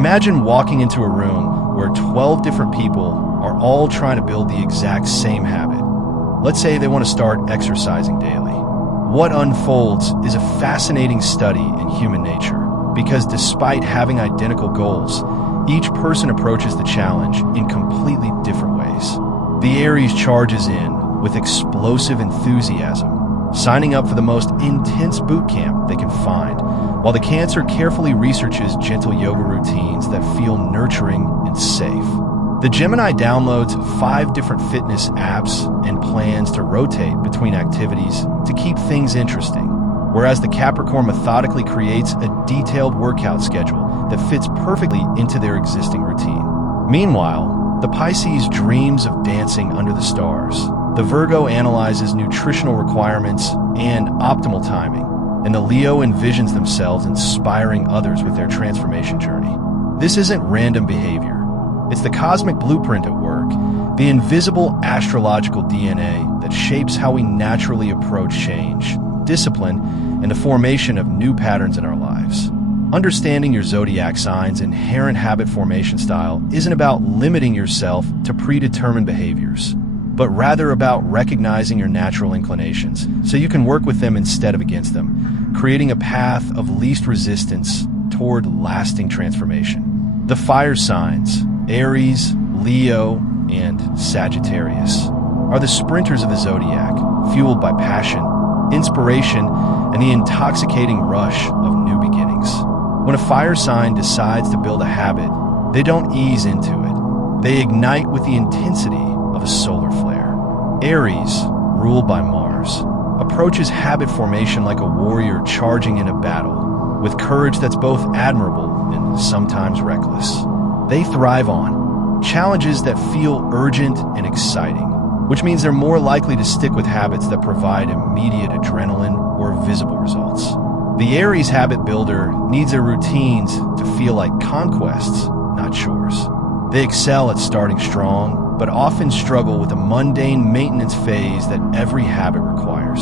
Imagine walking into a room where 12 different people are all trying to build the exact same habit. Let's say they want to start exercising daily. What unfolds is a fascinating study in human nature, because despite having identical goals, each person approaches the challenge in completely different ways. The Aries charges in with explosive enthusiasm, signing up for the most intense boot camp they can find, while the Cancer carefully researches gentle yoga routines that feel nurturing and safe. The Gemini downloads 5 different fitness apps and plans to rotate between activities to keep things interesting, whereas the Capricorn methodically creates a detailed workout schedule that fits perfectly into their existing routine. Meanwhile, the Pisces dreams of dancing under the stars. The Virgo analyzes nutritional requirements and optimal timing, and the Leo envisions themselves inspiring others with their transformation journey. This isn't random behavior. It's the cosmic blueprint at work, the invisible astrological DNA that shapes how we naturally approach change, discipline, and the formation of new patterns in our lives. Understanding your zodiac sign's inherent habit formation style isn't about limiting yourself to predetermined behaviors, but rather about recognizing your natural inclinations so you can work with them instead of against them, creating a path of least resistance toward lasting transformation. The fire signs, Aries, Leo, and Sagittarius, are the sprinters of the zodiac, fueled by passion, inspiration, and the intoxicating rush of new beginnings. When a fire sign decides to build a habit, they don't ease into it. They ignite with the intensity of a solar flare. Aries, ruled by Mars, approaches habit formation like a warrior charging in a battle, with courage that's both admirable and sometimes reckless. They thrive on challenges that feel urgent and exciting, which means they're more likely to stick with habits that provide immediate adrenaline or visible results. The Aries habit builder needs their routines to feel like conquests, not chores. They excel at starting strong, but often struggle with the mundane maintenance phase that every habit requires.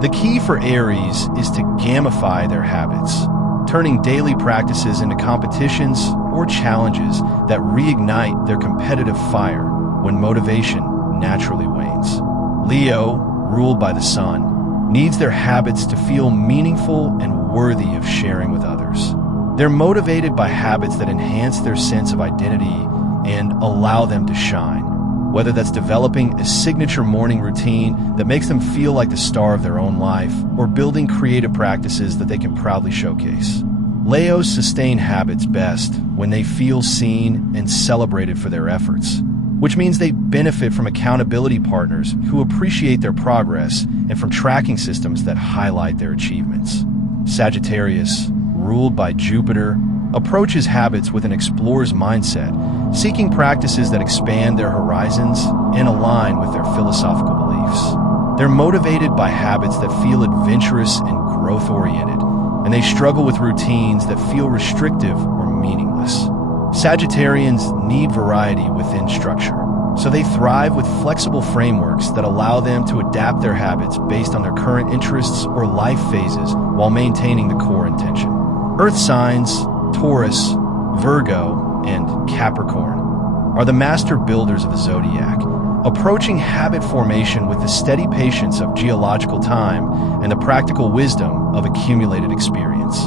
The key for Aries is to gamify their habits, turning daily practices into competitions or challenges that reignite their competitive fire when motivation naturally wanes. Leo, ruled by the Sun, needs their habits to feel meaningful and worthy of sharing with others. They're motivated by habits that enhance their sense of identity and allow them to shine, whether that's developing a signature morning routine that makes them feel like the star of their own life, or building creative practices that they can proudly showcase. Leos sustain habits best when they feel seen and celebrated for their efforts, which means they benefit from accountability partners who appreciate their progress and from tracking systems that highlight their achievements. Sagittarius, ruled by Jupiter, approaches habits with an explorer's mindset, seeking practices that expand their horizons and align with their philosophical beliefs. They're motivated by habits that feel adventurous and growth-oriented, and they struggle with routines that feel restrictive or meaningless. Sagittarians need variety within structure, so they thrive with flexible frameworks that allow them to adapt their habits based on their current interests or life phases while maintaining the core intention. Earth signs, Taurus, Virgo, and Capricorn, are the master builders of the zodiac, approaching habit formation with the steady patience of geological time and the practical wisdom of accumulated experience.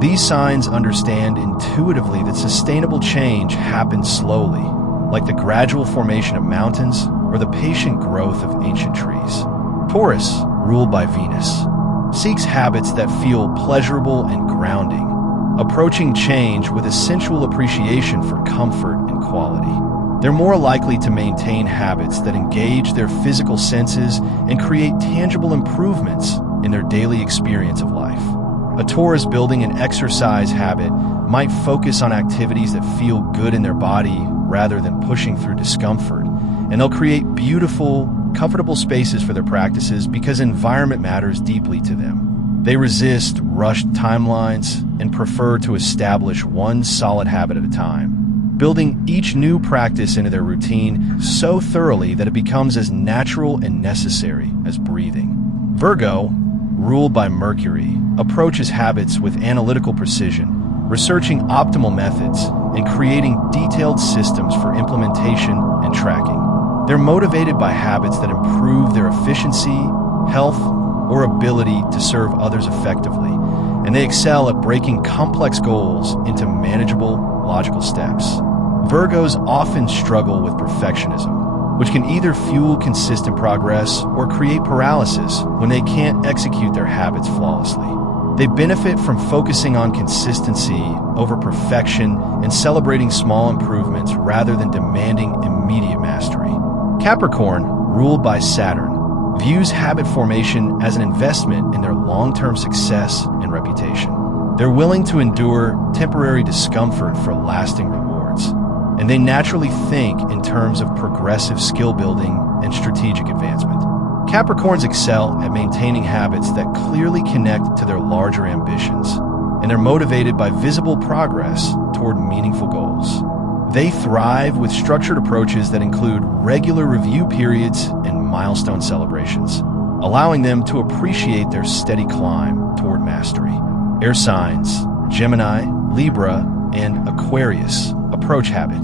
These signs understand intuitively that sustainable change happens slowly, like the gradual formation of mountains or the patient growth of ancient trees. Taurus, ruled by Venus, seeks habits that feel pleasurable and grounding, approaching change with a sensual appreciation for comfort and quality. They're more likely to maintain habits that engage their physical senses and create tangible improvements in their daily experience of life. A Taurus building an exercise habit might focus on activities that feel good in their body rather than pushing through discomfort, and they'll create beautiful, comfortable spaces for their practices because environment matters deeply to them. They resist rushed timelines and prefer to establish one solid habit at a time, building each new practice into their routine so thoroughly that it becomes as natural and necessary as breathing. Virgo, ruled by Mercury, approaches habits with analytical precision, researching optimal methods and creating detailed systems for implementation and tracking. They're motivated by habits that improve their efficiency, health, or ability to serve others effectively, and they excel at breaking complex goals into manageable, logical steps. Virgos often struggle with perfectionism, which can either fuel consistent progress or create paralysis when they can't execute their habits flawlessly. They benefit from focusing on consistency over perfection and celebrating small improvements rather than demanding immediate mastery. Capricorn, ruled by Saturn, views habit formation as an investment in their long-term success and reputation. They're willing to endure temporary discomfort for lasting rewards, and they naturally think in terms of progressive skill building and strategic advancement. Capricorns excel at maintaining habits that clearly connect to their larger ambitions, and they're motivated by visible progress toward meaningful goals. They thrive with structured approaches that include regular review periods and milestone celebrations, allowing them to appreciate their steady climb toward mastery. Air signs, Gemini, Libra, and Aquarius approach habit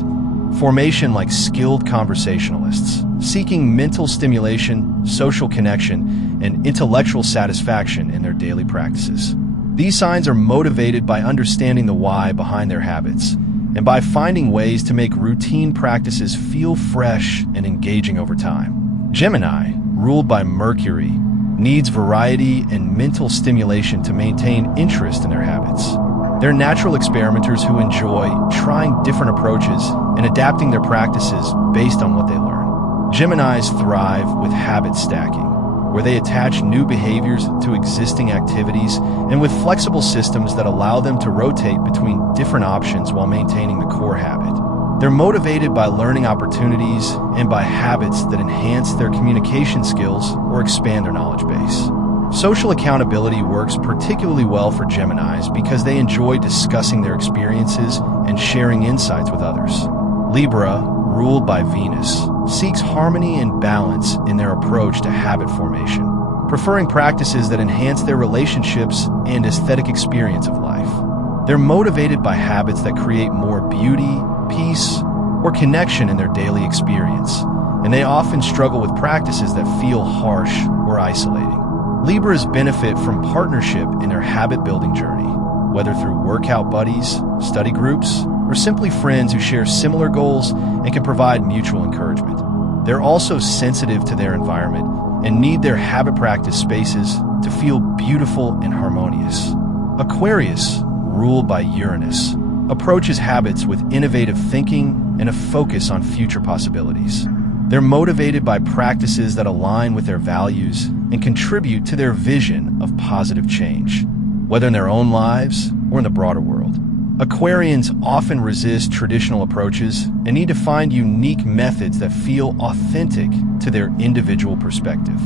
formation like skilled conversationalists, seeking mental stimulation, social connection, and intellectual satisfaction in their daily practices. These signs are motivated by understanding the why behind their habits, and by finding ways to make routine practices feel fresh and engaging over time. Gemini, ruled by Mercury, needs variety and mental stimulation to maintain interest in their habits. They're natural experimenters who enjoy trying different approaches and adapting their practices based on what they learn. Geminis thrive with habit stacking, where they attach new behaviors to existing activities and with flexible systems that allow them to rotate between different options while maintaining the core habit. They're motivated by learning opportunities and by habits that enhance their communication skills or expand their knowledge base. Social accountability works particularly well for Geminis because they enjoy discussing their experiences and sharing insights with others. Libra, ruled by Venus, seeks harmony and balance in their approach to habit formation, preferring practices that enhance their relationships and aesthetic experience of life. They're motivated by habits that create more beauty, peace, or connection in their daily experience, and they often struggle with practices that feel harsh or isolating. Libras benefit from partnership in their habit-building journey, whether through workout buddies, study groups, or simply friends who share similar goals and can provide mutual encouragement. They're also sensitive to their environment and need their habit practice spaces to feel beautiful and harmonious. Aquarius, ruled by Uranus, approaches habits with innovative thinking and a focus on future possibilities. They're motivated by practices that align with their values and contribute to their vision of positive change, whether in their own lives or in the broader world. Aquarians often resist traditional approaches and need to find unique methods that feel authentic to their individual perspective.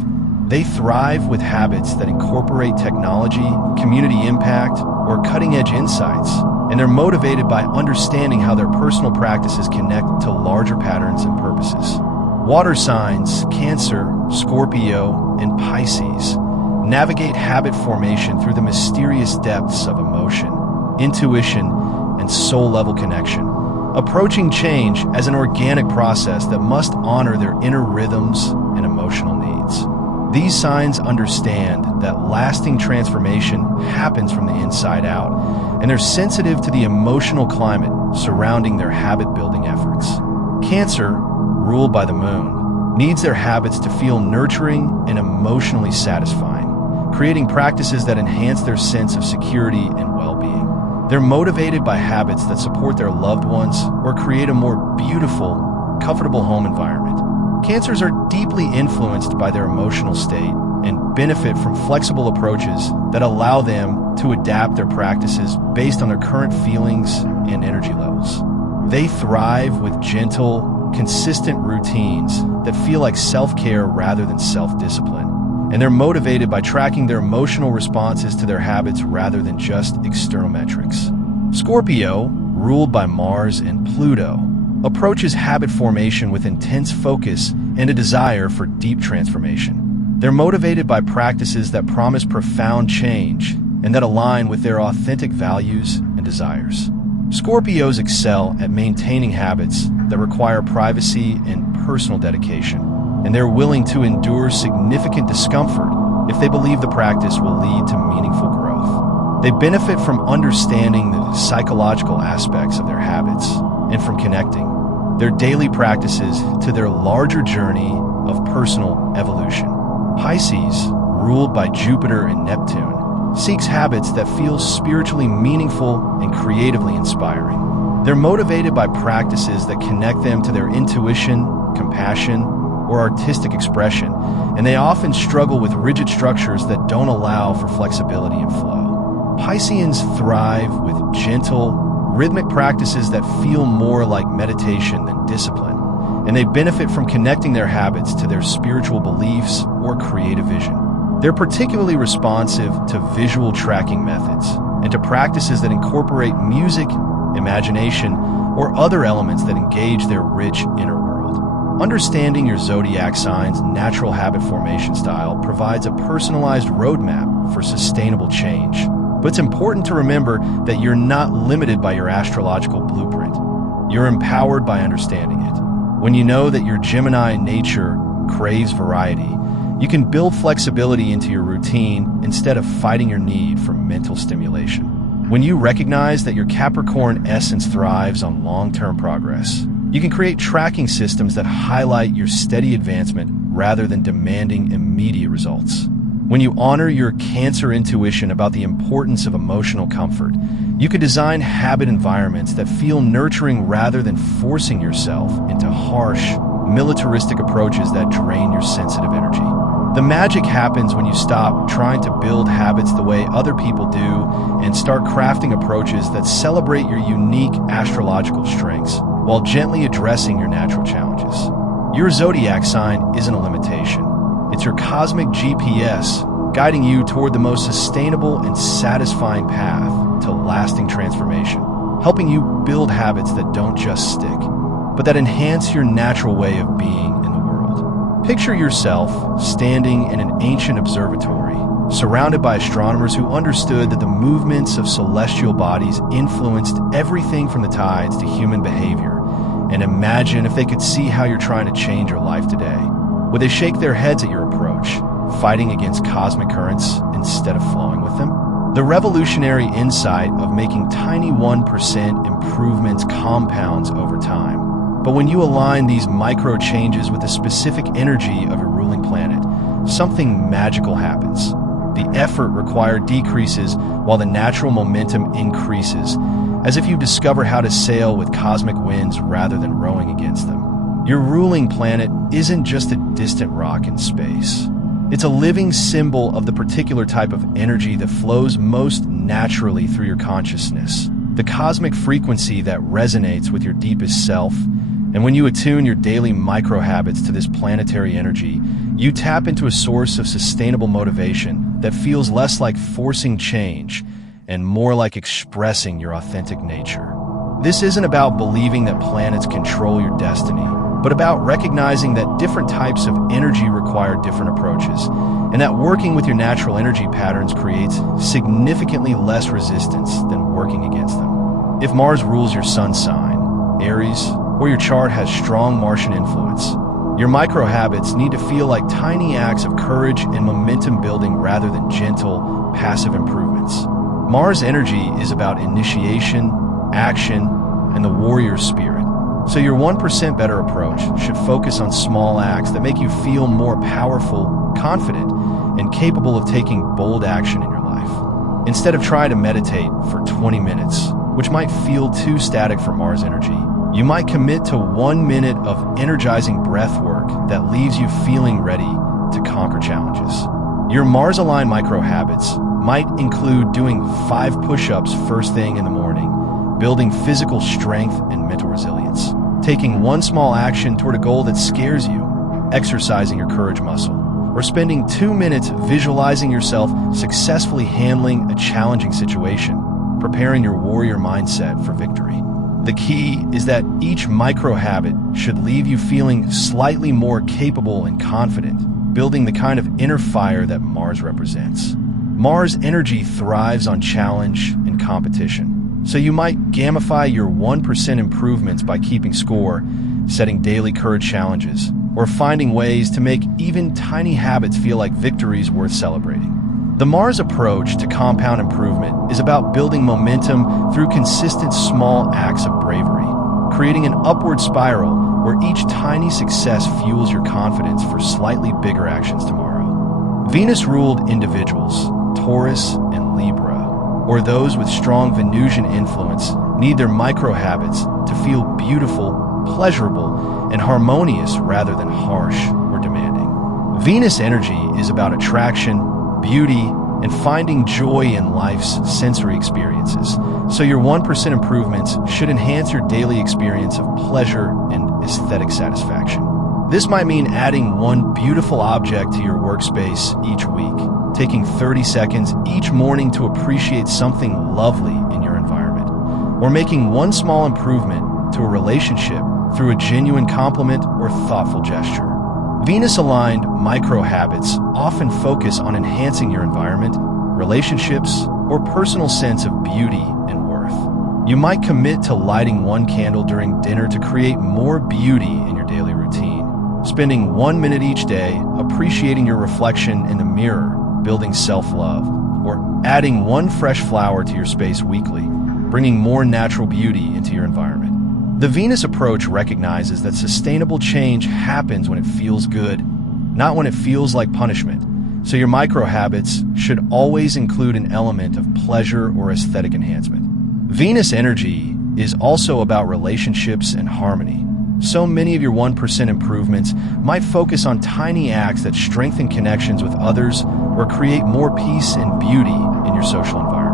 They thrive with habits that incorporate technology, community impact, or cutting-edge insights, and they're motivated by understanding how their personal practices connect to larger patterns and purposes. Water signs, Cancer, Scorpio, and Pisces navigate habit formation through the mysterious depths of emotion, intuition, and soul-level connection, approaching change as an organic process that must honor their inner rhythms and emotional needs. These signs understand that lasting transformation happens from the inside out, and they're sensitive to the emotional climate surrounding their habit-building efforts. Cancer, ruled by the moon, needs their habits to feel nurturing and emotionally satisfying, creating practices that enhance their sense of security and well-being. They're motivated by habits that support their loved ones or create a more beautiful, comfortable home environment. Cancers are deeply influenced by their emotional state and benefit from flexible approaches that allow them to adapt their practices based on their current feelings and energy levels. They thrive with gentle, consistent routines that feel like self-care rather than self-discipline, and they're motivated by tracking their emotional responses to their habits rather than just external metrics. Scorpio, ruled by Mars and Pluto, approaches habit formation with intense focus and a desire for deep transformation. They're motivated by practices that promise profound change and that align with their authentic values and desires. Scorpios excel at maintaining habits that require privacy and personal dedication, and they're willing to endure significant discomfort if they believe the practice will lead to meaningful growth. They benefit from understanding the psychological aspects of their habits and from connecting their daily practices to their larger journey of personal evolution. Pisces, ruled by Jupiter and Neptune, seeks habits that feel spiritually meaningful and creatively inspiring. They're motivated by practices that connect them to their intuition, compassion, or artistic expression, and they often struggle with rigid structures that don't allow for flexibility and flow. Pisceans thrive with gentle, rhythmic practices that feel more like meditation than discipline, and they benefit from connecting their habits to their spiritual beliefs or creative vision. They're particularly responsive to visual tracking methods and to practices that incorporate music, imagination, or other elements that engage their rich inner world. Understanding your zodiac sign's natural habit formation style provides a personalized roadmap for sustainable change. But it's important to remember that you're not limited by your astrological blueprint. You're empowered by understanding it. When you know that your Gemini nature craves variety, you can build flexibility into your routine instead of fighting your need for mental stimulation. When you recognize that your Capricorn essence thrives on long-term progress, you can create tracking systems that highlight your steady advancement rather than demanding immediate results. When you honor your Cancer intuition about the importance of emotional comfort, you can design habit environments that feel nurturing rather than forcing yourself into harsh, militaristic approaches that drain your sensitive energy. The magic happens when you stop trying to build habits the way other people do and start crafting approaches that celebrate your unique astrological strengths while gently addressing your natural challenges. Your zodiac sign isn't a limitation. It's your cosmic GPS guiding you toward the most sustainable and satisfying path to lasting transformation, helping you build habits that don't just stick, but that enhance your natural way of being in the world. Picture yourself standing in an ancient observatory, surrounded by astronomers who understood that the movements of celestial bodies influenced everything from the tides to human behavior, and imagine if they could see how you're trying to change your life today. Would they shake their heads at your approach, fighting against cosmic currents instead of flowing with them? The revolutionary insight of making tiny 1% improvements compounds over time. But when you align these micro changes with the specific energy of your ruling planet, something magical happens. The effort required decreases while the natural momentum increases, as if you discover how to sail with cosmic winds rather than rowing against them. Your ruling planet isn't just a distant rock in space. It's a living symbol of the particular type of energy that flows most naturally through your consciousness, the cosmic frequency that resonates with your deepest self. And when you attune your daily micro-habits to this planetary energy, you tap into a source of sustainable motivation that feels less like forcing change and more like expressing your authentic nature. This isn't about believing that planets control your destiny, but about recognizing that different types of energy require different approaches, and that working with your natural energy patterns creates significantly less resistance than working against them. If Mars rules your sun sign, Aries, or your chart has strong Martian influence, your micro-habits need to feel like tiny acts of courage and momentum building rather than gentle, passive improvements. Mars energy is about initiation, action, and the warrior spirit. So your 1% better approach should focus on small acts that make you feel more powerful, confident, and capable of taking bold action in your life. Instead of trying to meditate for 20 minutes, which might feel too static for Mars energy, you might commit to 1 minute of energizing breath work that leaves you feeling ready to conquer challenges. Your Mars-aligned micro-habits might include doing 5 push-ups first thing in the morning, building physical strength and mental resilience, taking one small action toward a goal that scares you, exercising your courage muscle, or spending 2 minutes visualizing yourself successfully handling a challenging situation, preparing your warrior mindset for victory. The key is that each micro-habit should leave you feeling slightly more capable and confident, building the kind of inner fire that Mars represents. Mars energy thrives on challenge and competition. So you might gamify your 1% improvements by keeping score, setting daily courage challenges, or finding ways to make even tiny habits feel like victories worth celebrating. The Mars approach to compound improvement is about building momentum through consistent small acts of bravery, creating an upward spiral where each tiny success fuels your confidence for slightly bigger actions tomorrow. Venus-ruled individuals, Taurus and Libra, or those with strong Venusian influence, need their micro-habits to feel beautiful, pleasurable, and harmonious rather than harsh or demanding. Venus energy is about attraction, beauty, and finding joy in life's sensory experiences. So your 1% improvements should enhance your daily experience of pleasure and aesthetic satisfaction. This might mean adding one beautiful object to your workspace each week, taking 30 seconds each morning to appreciate something lovely in your environment, or making one small improvement to a relationship through a genuine compliment or thoughtful gesture. Venus-aligned micro-habits often focus on enhancing your environment, relationships, or personal sense of beauty and worth. You might commit to lighting one candle during dinner to create more beauty in your daily routine, spending 1 minute each day appreciating your reflection in the mirror, building self-love, or adding one fresh flower to your space weekly, bringing more natural beauty into your environment. The Venus approach recognizes that sustainable change happens when it feels good, not when it feels like punishment. So your micro-habits should always include an element of pleasure or aesthetic enhancement. Venus energy is also about relationships and harmony. So many of your 1% improvements might focus on tiny acts that strengthen connections with others or create more peace and beauty in your social environment.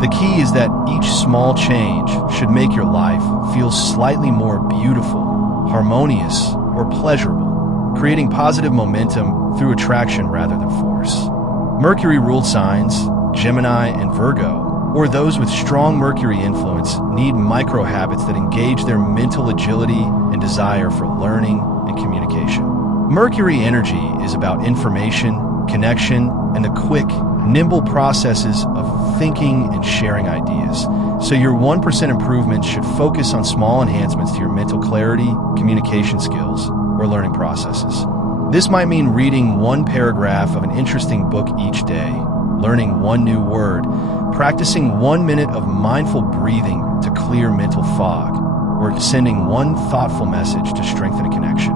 The key is that each small change should make your life feel slightly more beautiful, harmonious, or pleasurable, creating positive momentum through attraction rather than force. Mercury-ruled signs, Gemini and Virgo, or those with strong Mercury influence, need micro-habits that engage their mental agility and desire for learning and communication. Mercury energy is about information, connection, and the quick, nimble processes of thinking and sharing ideas. So your 1% improvements should focus on small enhancements to your mental clarity, communication skills, or learning processes. This might mean reading one paragraph of an interesting book each day, learning one new word, practicing 1 minute of mindful breathing to clear mental fog, or sending one thoughtful message to strengthen a connection.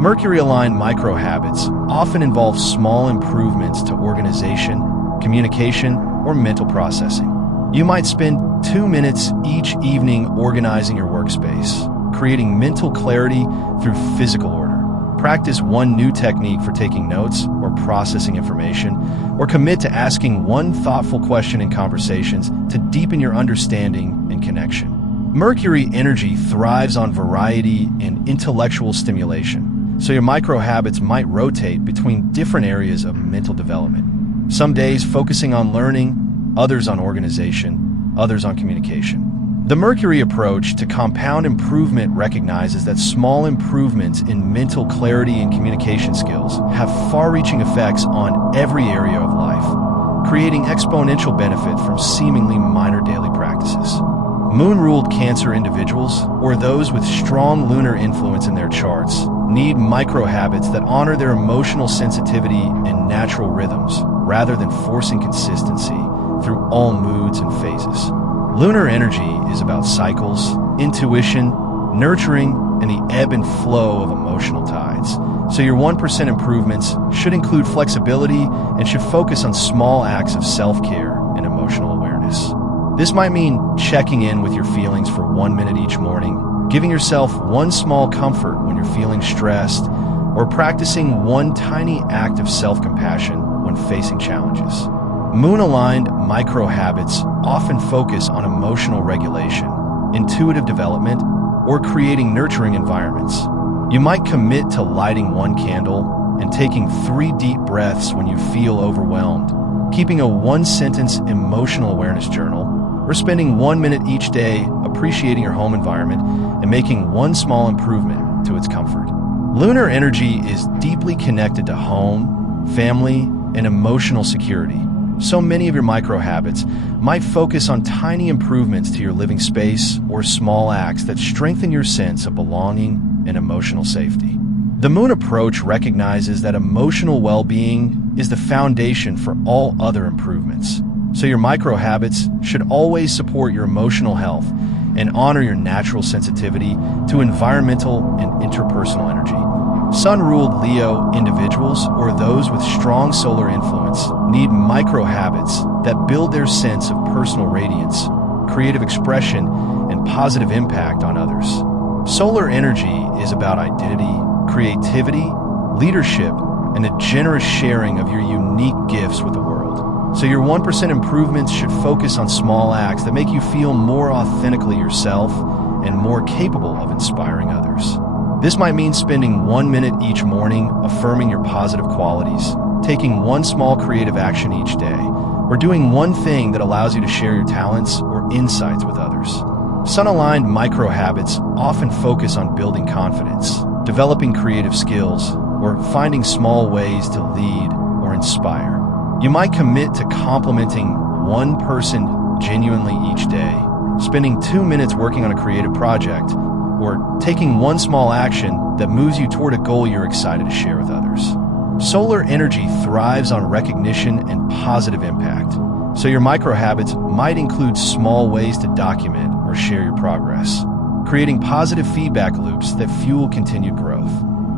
Mercury-aligned micro-habits often involve small improvements to organization, communication, or mental processing. You might spend 2 minutes each evening organizing your workspace, creating mental clarity through physical order. Practice one new technique for taking notes or processing information, or commit to asking one thoughtful question in conversations to deepen your understanding and connection. Mercury energy thrives on variety and intellectual stimulation, so your micro-habits might rotate between different areas of mental development. Some days focusing on learning, others on organization, others on communication. The Mercury approach to compound improvement recognizes that small improvements in mental clarity and communication skills have far-reaching effects on every area of life, creating exponential benefit from seemingly minor daily practices. Moon-ruled Cancer individuals, or those with strong lunar influence in their charts, need micro-habits that honor their emotional sensitivity and natural rhythms, rather than forcing consistency through all moods and phases. Lunar energy is about cycles, intuition, nurturing, and the ebb and flow of emotional tides. So your 1% improvements should include flexibility and should focus on small acts of self-care and emotional awareness. This might mean checking in with your feelings for 1 minute each morning, giving yourself one small comfort when you're feeling stressed, or practicing one tiny act of self-compassion when facing challenges. Moon-aligned micro-habits often focus on emotional regulation, intuitive development, or creating nurturing environments. You might commit to lighting one candle and taking 3 deep breaths when you feel overwhelmed, keeping a one-sentence emotional awareness journal, or spending 1 minute each day appreciating your home environment and making one small improvement to its comfort. Lunar energy is deeply connected to home, family, and emotional security. So many of your micro habits might focus on tiny improvements to your living space or small acts that strengthen your sense of belonging and emotional safety. The Moon approach recognizes that emotional well-being is the foundation for all other improvements. So your micro habits should always support your emotional health and honor your natural sensitivity to environmental and interpersonal energy. Sun-ruled Leo individuals or those with strong solar influence need micro habits that build their sense of personal radiance, creative expression, and positive impact on others. Solar energy is about identity, creativity, leadership, and the generous sharing of your unique gifts with the world. So your 1% improvements should focus on small acts that make you feel more authentically yourself and more capable of inspiring others. This might mean spending 1 minute each morning affirming your positive qualities, taking one small creative action each day, or doing one thing that allows you to share your talents or insights with others. Sun-aligned micro habits often focus on building confidence, developing creative skills, or finding small ways to lead or inspire. You might commit to complimenting one person genuinely each day, spending 2 minutes working on a creative project, or taking one small action that moves you toward a goal you're excited to share with others. Solar energy thrives on recognition and positive impact, so your micro habits might include small ways to document or share your progress, creating positive feedback loops that fuel continued growth.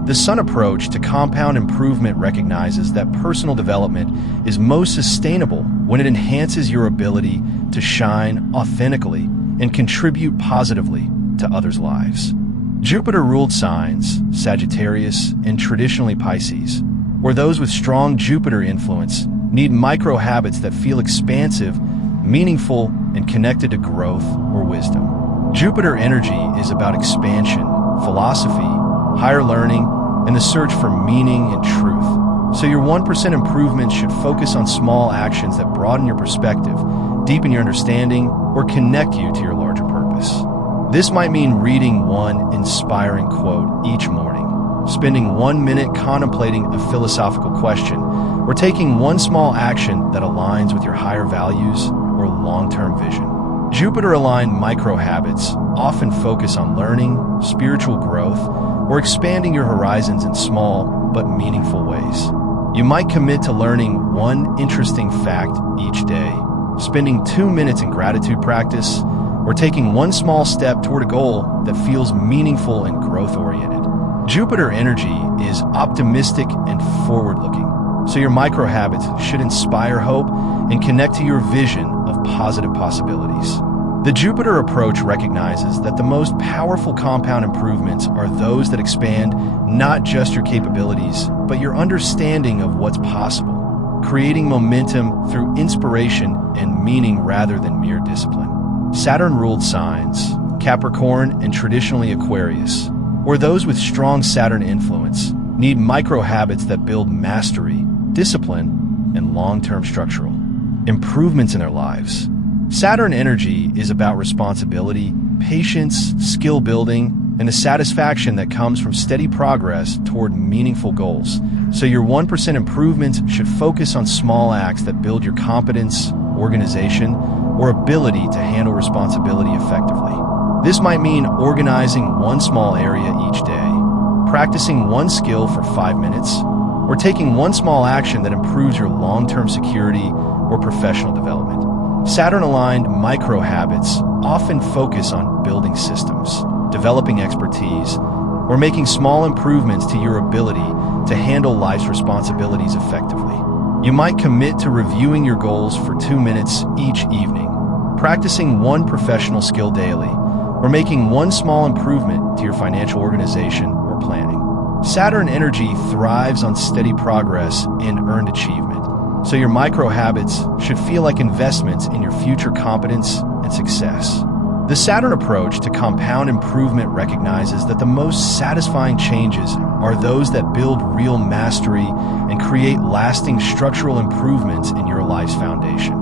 The Sun approach to compound improvement recognizes that personal development is most sustainable when it enhances your ability to shine authentically and contribute positively to others' lives. Jupiter-ruled signs, Sagittarius and traditionally Pisces, or those with strong Jupiter influence, need micro habits that feel expansive, meaningful, and connected to growth or wisdom. Jupiter energy is about expansion, philosophy, higher learning, and the search for meaning and truth. So your 1% improvements should focus on small actions that broaden your perspective, deepen your understanding, or connect you to your larger purpose. This might mean reading one inspiring quote each morning, spending 1 minute contemplating a philosophical question, or taking one small action that aligns with your higher values or long-term vision. Jupiter-aligned micro habits often focus on learning, spiritual growth, or expanding your horizons in small but meaningful ways. You might commit to learning one interesting fact each day, spending 2 minutes in gratitude practice, or taking one small step toward a goal that feels meaningful and growth-oriented. Jupiter energy is optimistic and forward-looking, so your micro habits should inspire hope and connect to your vision of positive possibilities. The Jupiter approach recognizes that the most powerful compound improvements are those that expand not just your capabilities, but your understanding of what's possible, creating momentum through inspiration and meaning rather than mere discipline. Saturn-ruled signs, Capricorn and traditionally Aquarius, or those with strong Saturn influence, need micro habits that build mastery, discipline, and long-term structural improvements in their lives. Saturn energy is about responsibility, patience, skill building, and the satisfaction that comes from steady progress toward meaningful goals. So your 1% improvements should focus on small acts that build your competence, organization, or ability to handle responsibility effectively. This might mean organizing one small area each day, practicing one skill for 5 minutes, or taking one small action that improves your long-term security or professional development. Saturn-aligned micro habits often focus on building systems, developing expertise, or making small improvements to your ability to handle life's responsibilities effectively. You might commit to reviewing your goals for 2 minutes each evening, practicing one professional skill daily, or making one small improvement to your financial organization or planning. Saturn energy thrives on steady progress and earned achievement, so your micro habits should feel like investments in your future competence and success. The Saturn approach to compound improvement recognizes that the most satisfying changes are those that build real mastery and create lasting structural improvements in your life's foundation.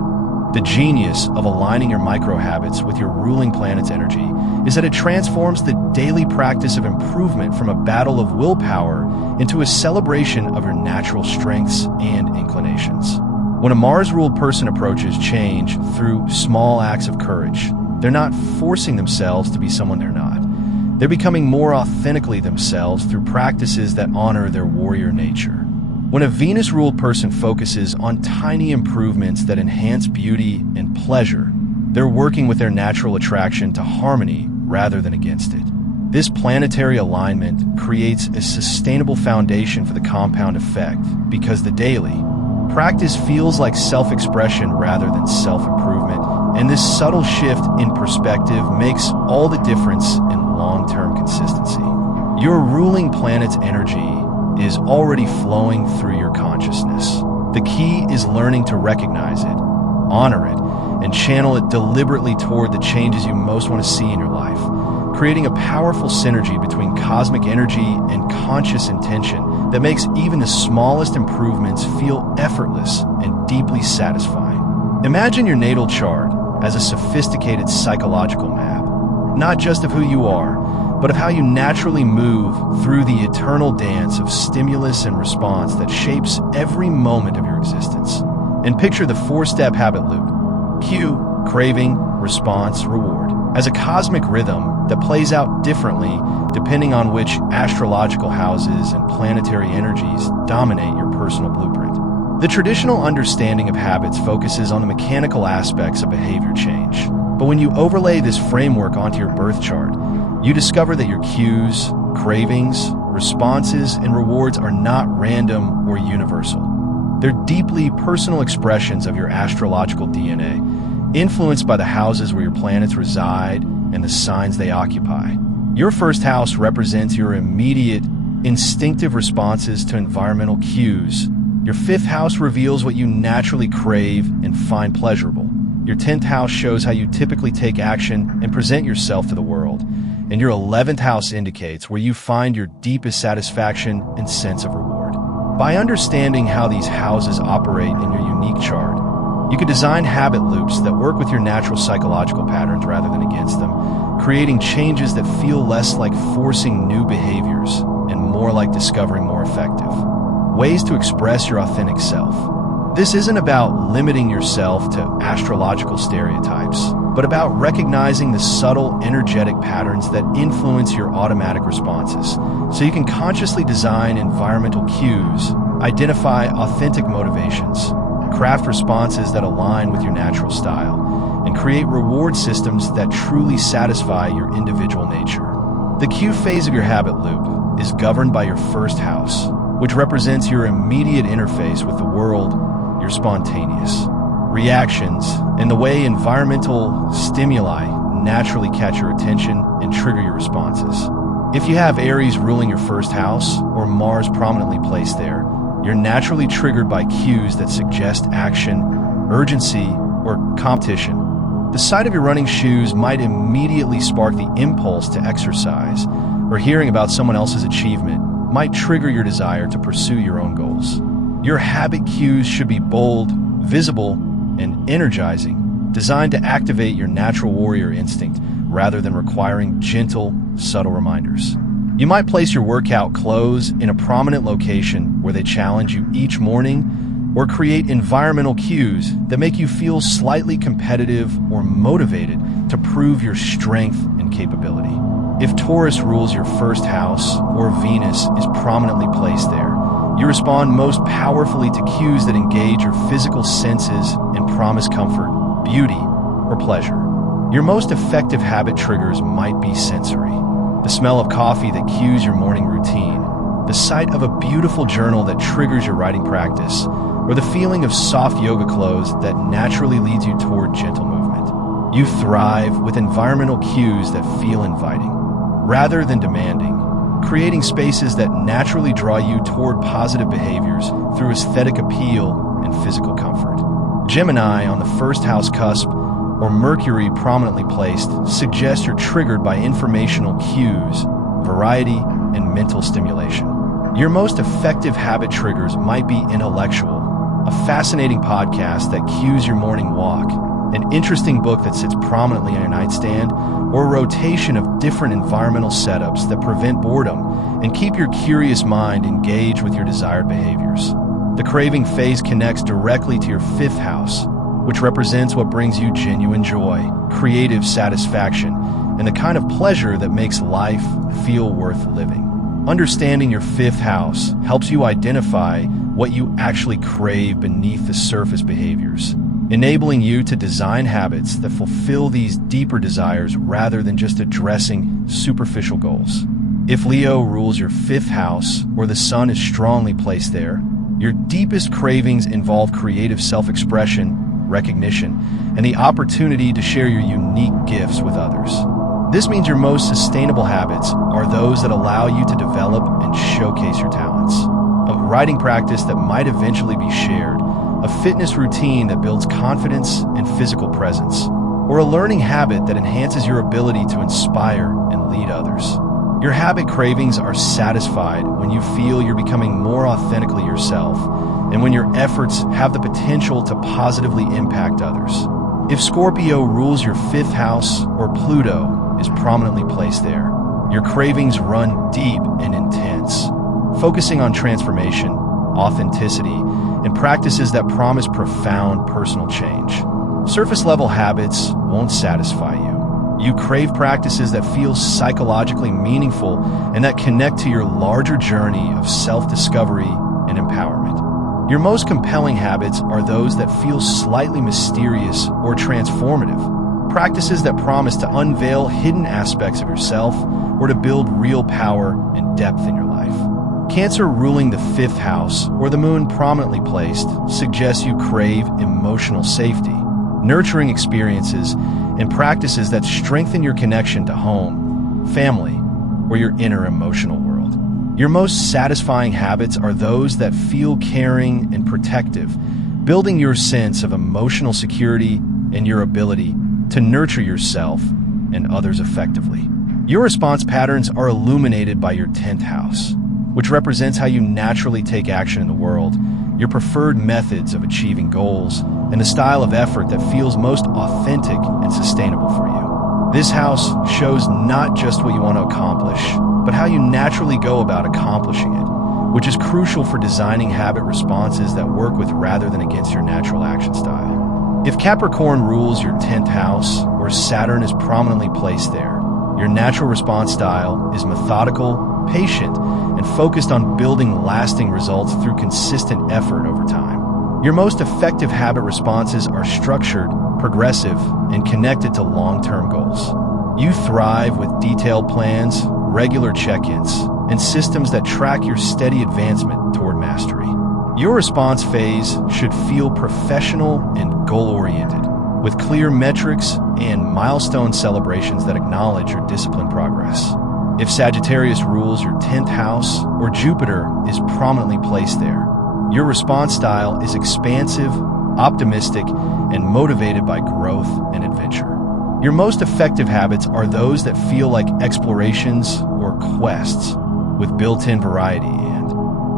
The genius of aligning your micro habits with your ruling planet's energy is that it transforms the daily practice of improvement from a battle of willpower into a celebration of your natural strengths and inclinations. When a Mars-ruled person approaches change through small acts of courage, they're not forcing themselves to be someone they're not. They're becoming more authentically themselves through practices that honor their warrior nature. When a Venus-ruled person focuses on tiny improvements that enhance beauty and pleasure, they're working with their natural attraction to harmony rather than against it. This planetary alignment creates a sustainable foundation for the compound effect because the daily practice feels like self-expression rather than self-improvement, and this subtle shift in perspective makes all the difference in long-term consistency. Your ruling planet's energy is already flowing through your consciousness. The key is learning to recognize it, honor it, and channel it deliberately toward the changes you most want to see in your life, creating a powerful synergy between cosmic energy and conscious intention that makes even the smallest improvements feel effortless and deeply satisfying. Imagine your natal chart as a sophisticated psychological map, not just of who you are, but of how you naturally move through the eternal dance of stimulus and response that shapes every moment of your existence. And picture the four-step habit loop: cue, craving, response, reward, as a cosmic rhythm that plays out differently depending on which astrological houses and planetary energies dominate your personal blueprint. The traditional understanding of habits focuses on the mechanical aspects of behavior change. But when you overlay this framework onto your birth chart, you discover that your cues, cravings, responses, and rewards are not random or universal. They're deeply personal expressions of your astrological DNA, influenced by the houses where your planets reside and the signs they occupy. Your first house represents your immediate, instinctive responses to environmental cues. Your fifth house reveals what you naturally crave and find pleasurable. Your 10th house shows how you typically take action and present yourself to the world. And your 11th house indicates where you find your deepest satisfaction and sense of reward. By understanding how these houses operate in your unique chart, you can design habit loops that work with your natural psychological patterns rather than against them, creating changes that feel less like forcing new behaviors and more like discovering more effective ways to express your authentic self. This isn't about limiting yourself to astrological stereotypes, but about recognizing the subtle energetic patterns that influence your automatic responses, so you can consciously design environmental cues, identify authentic motivations, craft responses that align with your natural style, and create reward systems that truly satisfy your individual nature. The cue phase of your habit loop is governed by your first house, which represents your immediate interface with the world, your spontaneous reactions, and the way environmental stimuli naturally catch your attention and trigger your responses. If you have Aries ruling your first house or Mars prominently placed there, you're naturally triggered by cues that suggest action, urgency, or competition. The sight of your running shoes might immediately spark the impulse to exercise, or hearing about someone else's achievement might trigger your desire to pursue your own goals. Your habit cues should be bold, visible, and energizing, designed to activate your natural warrior instinct rather than requiring gentle, subtle reminders. You might place your workout clothes in a prominent location where they challenge you each morning, or create environmental cues that make you feel slightly competitive or motivated to prove your strength and capability. If Taurus rules your first house or Venus is prominently placed there, you respond most powerfully to cues that engage your physical senses and promise comfort, beauty, or pleasure. Your most effective habit triggers might be sensory: the smell of coffee that cues your morning routine, the sight of a beautiful journal that triggers your writing practice, or the feeling of soft yoga clothes that naturally leads you toward gentle movement. You thrive with environmental cues that feel inviting, rather than demanding, creating spaces that naturally draw you toward positive behaviors through aesthetic appeal and physical comfort. Gemini on the first house cusp, or Mercury prominently placed, suggests you're triggered by informational cues, variety, and mental stimulation. Your most effective habit triggers might be intellectual, a fascinating podcast that cues your morning walk, an interesting book that sits prominently on your nightstand, or a rotation of different environmental setups that prevent boredom and keep your curious mind engaged with your desired behaviors. The craving phase connects directly to your fifth house, which represents what brings you genuine joy, creative satisfaction, and the kind of pleasure that makes life feel worth living. Understanding your fifth house helps you identify what you actually crave beneath the surface behaviors, enabling you to design habits that fulfill these deeper desires rather than just addressing superficial goals. If Leo rules your fifth house, or the sun is strongly placed there, your deepest cravings involve creative self-expression, recognition, and the opportunity to share your unique gifts with others. This means your most sustainable habits are those that allow you to develop and showcase your talents. A writing practice that might eventually be shared, a fitness routine that builds confidence and physical presence, or a learning habit that enhances your ability to inspire and lead others. Your habit cravings are satisfied when you feel you're becoming more authentically yourself, and when your efforts have the potential to positively impact others. If Scorpio rules your fifth house, or Pluto is prominently placed there, your cravings run deep and intense, focusing on transformation, authenticity, and practices that promise profound personal change. Surface-level habits won't satisfy you. You crave practices that feel psychologically meaningful and that connect to your larger journey of self-discovery and empowerment. Your most compelling habits are those that feel slightly mysterious or transformative, practices that promise to unveil hidden aspects of yourself or to build real power and depth in your life. Cancer ruling the fifth house, or the moon prominently placed, suggests you crave emotional safety, nurturing experiences, and practices that strengthen your connection to home, family, or your inner emotional world. Your most satisfying habits are those that feel caring and protective, building your sense of emotional security and your ability to nurture yourself and others effectively. Your response patterns are illuminated by your 10th house, which represents how you naturally take action in the world, your preferred methods of achieving goals, and the style of effort that feels most authentic and sustainable for you. This house shows not just what you want to accomplish, but how you naturally go about accomplishing it, which is crucial for designing habit responses that work with rather than against your natural action style. If Capricorn rules your 10th house, or Saturn is prominently placed there, your natural response style is methodical, patient, and focused on building lasting results through consistent effort over time. Your most effective habit responses are structured, progressive, and connected to long-term goals. You thrive with detailed plans, regular check-ins, and systems that track your steady advancement toward mastery. Your response phase should feel professional and goal-oriented, with clear metrics and milestone celebrations that acknowledge your disciplined progress. If Sagittarius rules your 10th house, or Jupiter is prominently placed there, your response style is expansive, optimistic, and motivated by growth and adventure. Your most effective habits are those that feel like explorations or quests, with built-in variety and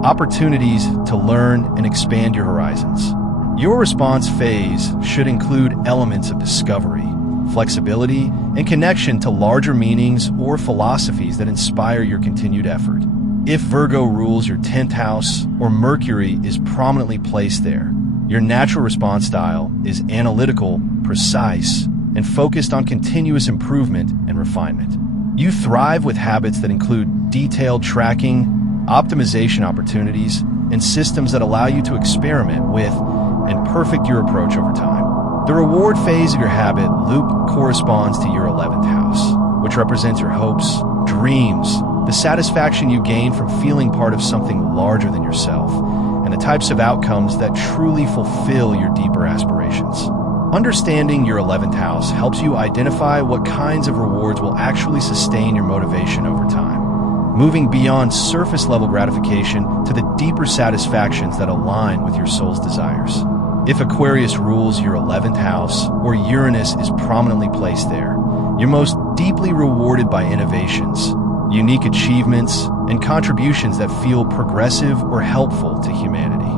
opportunities to learn and expand your horizons. Your response phase should include elements of discovery, flexibility, and connection to larger meanings or philosophies that inspire your continued effort. If Virgo rules your 10th house, or Mercury is prominently placed there, your natural response style is analytical, precise, and focused on continuous improvement and refinement. You thrive with habits that include detailed tracking, optimization opportunities, and systems that allow you to experiment with and perfect your approach over time. The reward phase of your habit loop corresponds to your 11th house, which represents your hopes, dreams, the satisfaction you gain from feeling part of something larger than yourself, and the types of outcomes that truly fulfill your deeper aspirations. Understanding your 11th house helps you identify what kinds of rewards will actually sustain your motivation over time, moving beyond surface-level gratification to the deeper satisfactions that align with your soul's desires. If Aquarius rules your 11th house, or Uranus is prominently placed there, you're most deeply rewarded by innovations, unique achievements, and contributions that feel progressive or helpful to humanity.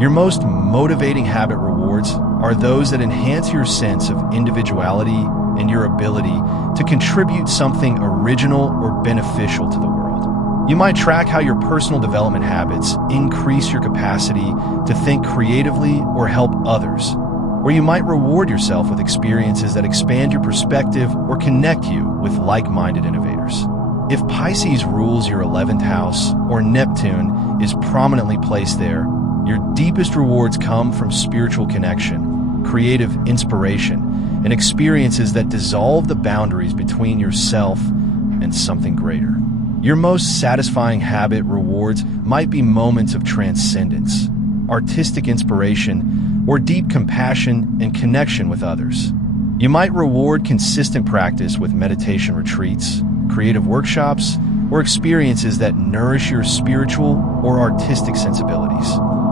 Your most motivating habit rewards are those that enhance your sense of individuality and your ability to contribute something original or beneficial to the world. You might track how your personal development habits increase your capacity to think creatively or help others. Or you might reward yourself with experiences that expand your perspective or connect you with like-minded innovators. If Pisces rules your 11th house or Neptune is prominently placed there, your deepest rewards come from spiritual connection, creative inspiration, and experiences that dissolve the boundaries between yourself and something greater. Your most satisfying habit rewards might be moments of transcendence, artistic inspiration, or deep compassion and connection with others. You might reward consistent practice with meditation retreats, creative workshops, or experiences that nourish your spiritual or artistic sensibilities.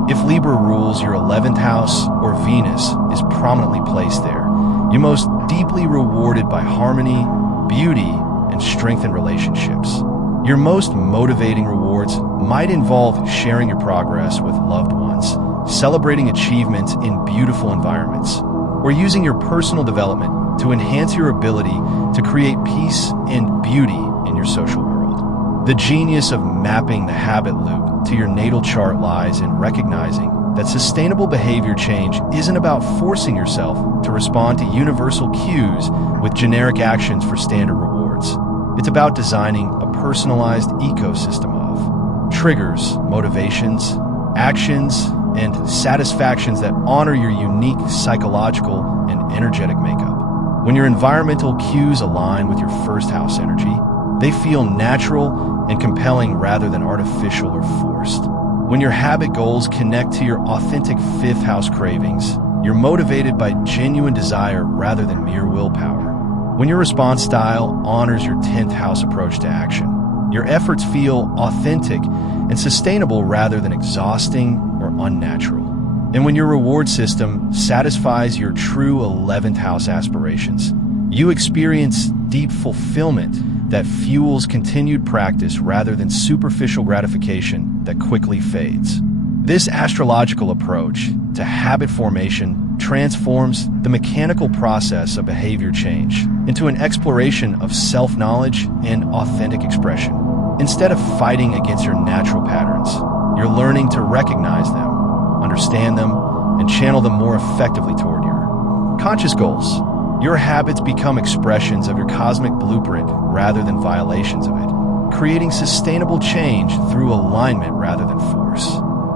If Libra rules your 11th house or Venus is prominently placed there, you're most deeply rewarded by harmony, beauty, and strengthened relationships. Your most motivating rewards might involve sharing your progress with loved ones, celebrating achievements in beautiful environments, or using your personal development to enhance your ability to create peace and beauty in your social world. The genius of mapping the habit loop to your natal chart lies in recognizing that sustainable behavior change isn't about forcing yourself to respond to universal cues with generic actions for standard rewards. It's about designing a personalized ecosystem of triggers, motivations, actions, and satisfactions that honor your unique psychological and energetic makeup. When your environmental cues align with your first house energy, they feel natural and compelling rather than artificial or forced. When your habit goals connect to your authentic fifth house cravings, you're motivated by genuine desire rather than mere willpower. When your response style honors your 10th house approach to action, your efforts feel authentic and sustainable rather than exhausting or unnatural. And when your reward system satisfies your true 11th house aspirations, you experience deep fulfillment that fuels continued practice rather than superficial gratification that quickly fades. This astrological approach to habit formation transforms the mechanical process of behavior change into an exploration of self-knowledge and authentic expression. Instead of fighting against your natural patterns, you're learning to recognize them, understand them, and channel them more effectively toward your conscious goals. Your habits become expressions of your cosmic blueprint rather than violations of it, creating sustainable change through alignment rather than force.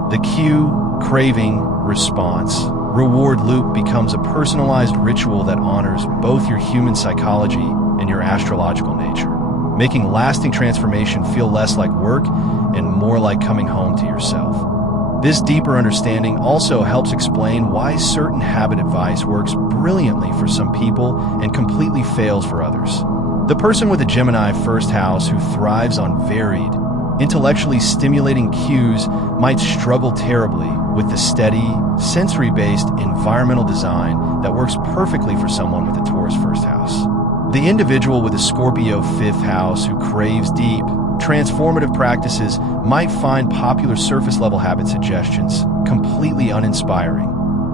The cue, craving, response, reward loop becomes a personalized ritual that honors both your human psychology and your astrological nature, making lasting transformation feel less like work and more like coming home to yourself. This deeper understanding also helps explain why certain habit advice works brilliantly for some people and completely fails for others. The person with a Gemini first house who thrives on varied, intellectually stimulating cues might struggle terribly with the steady, sensory-based environmental design that works perfectly for someone with a Taurus first house. The individual with a Scorpio fifth house who craves deep, transformative practices might find popular surface-level habit suggestions completely uninspiring,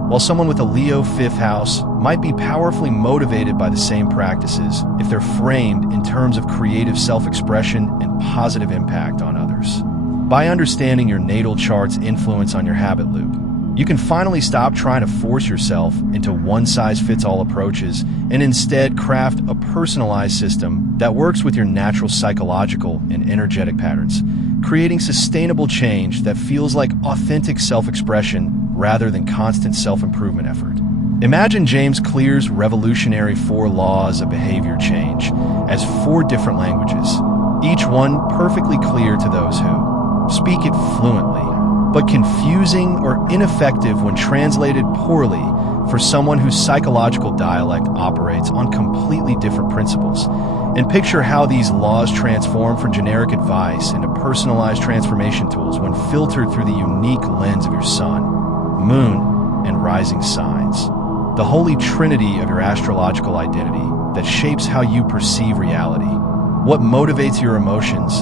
while someone with a Leo fifth house might be powerfully motivated by the same practices if they're framed in terms of creative self-expression and positive impact on others. By understanding your natal chart's influence on your habit loop, you can finally stop trying to force yourself into one-size-fits-all approaches and instead craft a personalized system that works with your natural psychological and energetic patterns, creating sustainable change that feels like authentic self-expression rather than constant self-improvement effort. Imagine James Clear's revolutionary 4 laws of behavior change as 4 different languages, each one perfectly clear to those who speak it fluently, but confusing or ineffective when translated poorly for someone whose psychological dialect operates on completely different principles. And picture how these laws transform from generic advice into personalized transformation tools when filtered through the unique lens of your sun, moon, and rising signs. The holy trinity of your astrological identity that shapes how you perceive reality, what motivates your emotions,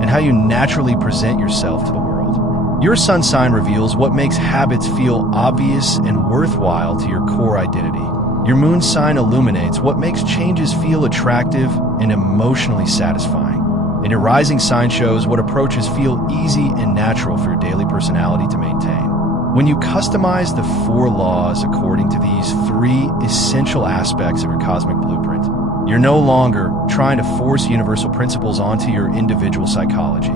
and how you naturally present yourself to the world. Your sun sign reveals what makes habits feel obvious and worthwhile to your core identity. Your moon sign illuminates what makes changes feel attractive and emotionally satisfying. And your rising sign shows what approaches feel easy and natural for your daily personality to maintain. When you customize the 4 laws according to these 3 essential aspects of your cosmic blueprint, you're no longer trying to force universal principles onto your individual psychology.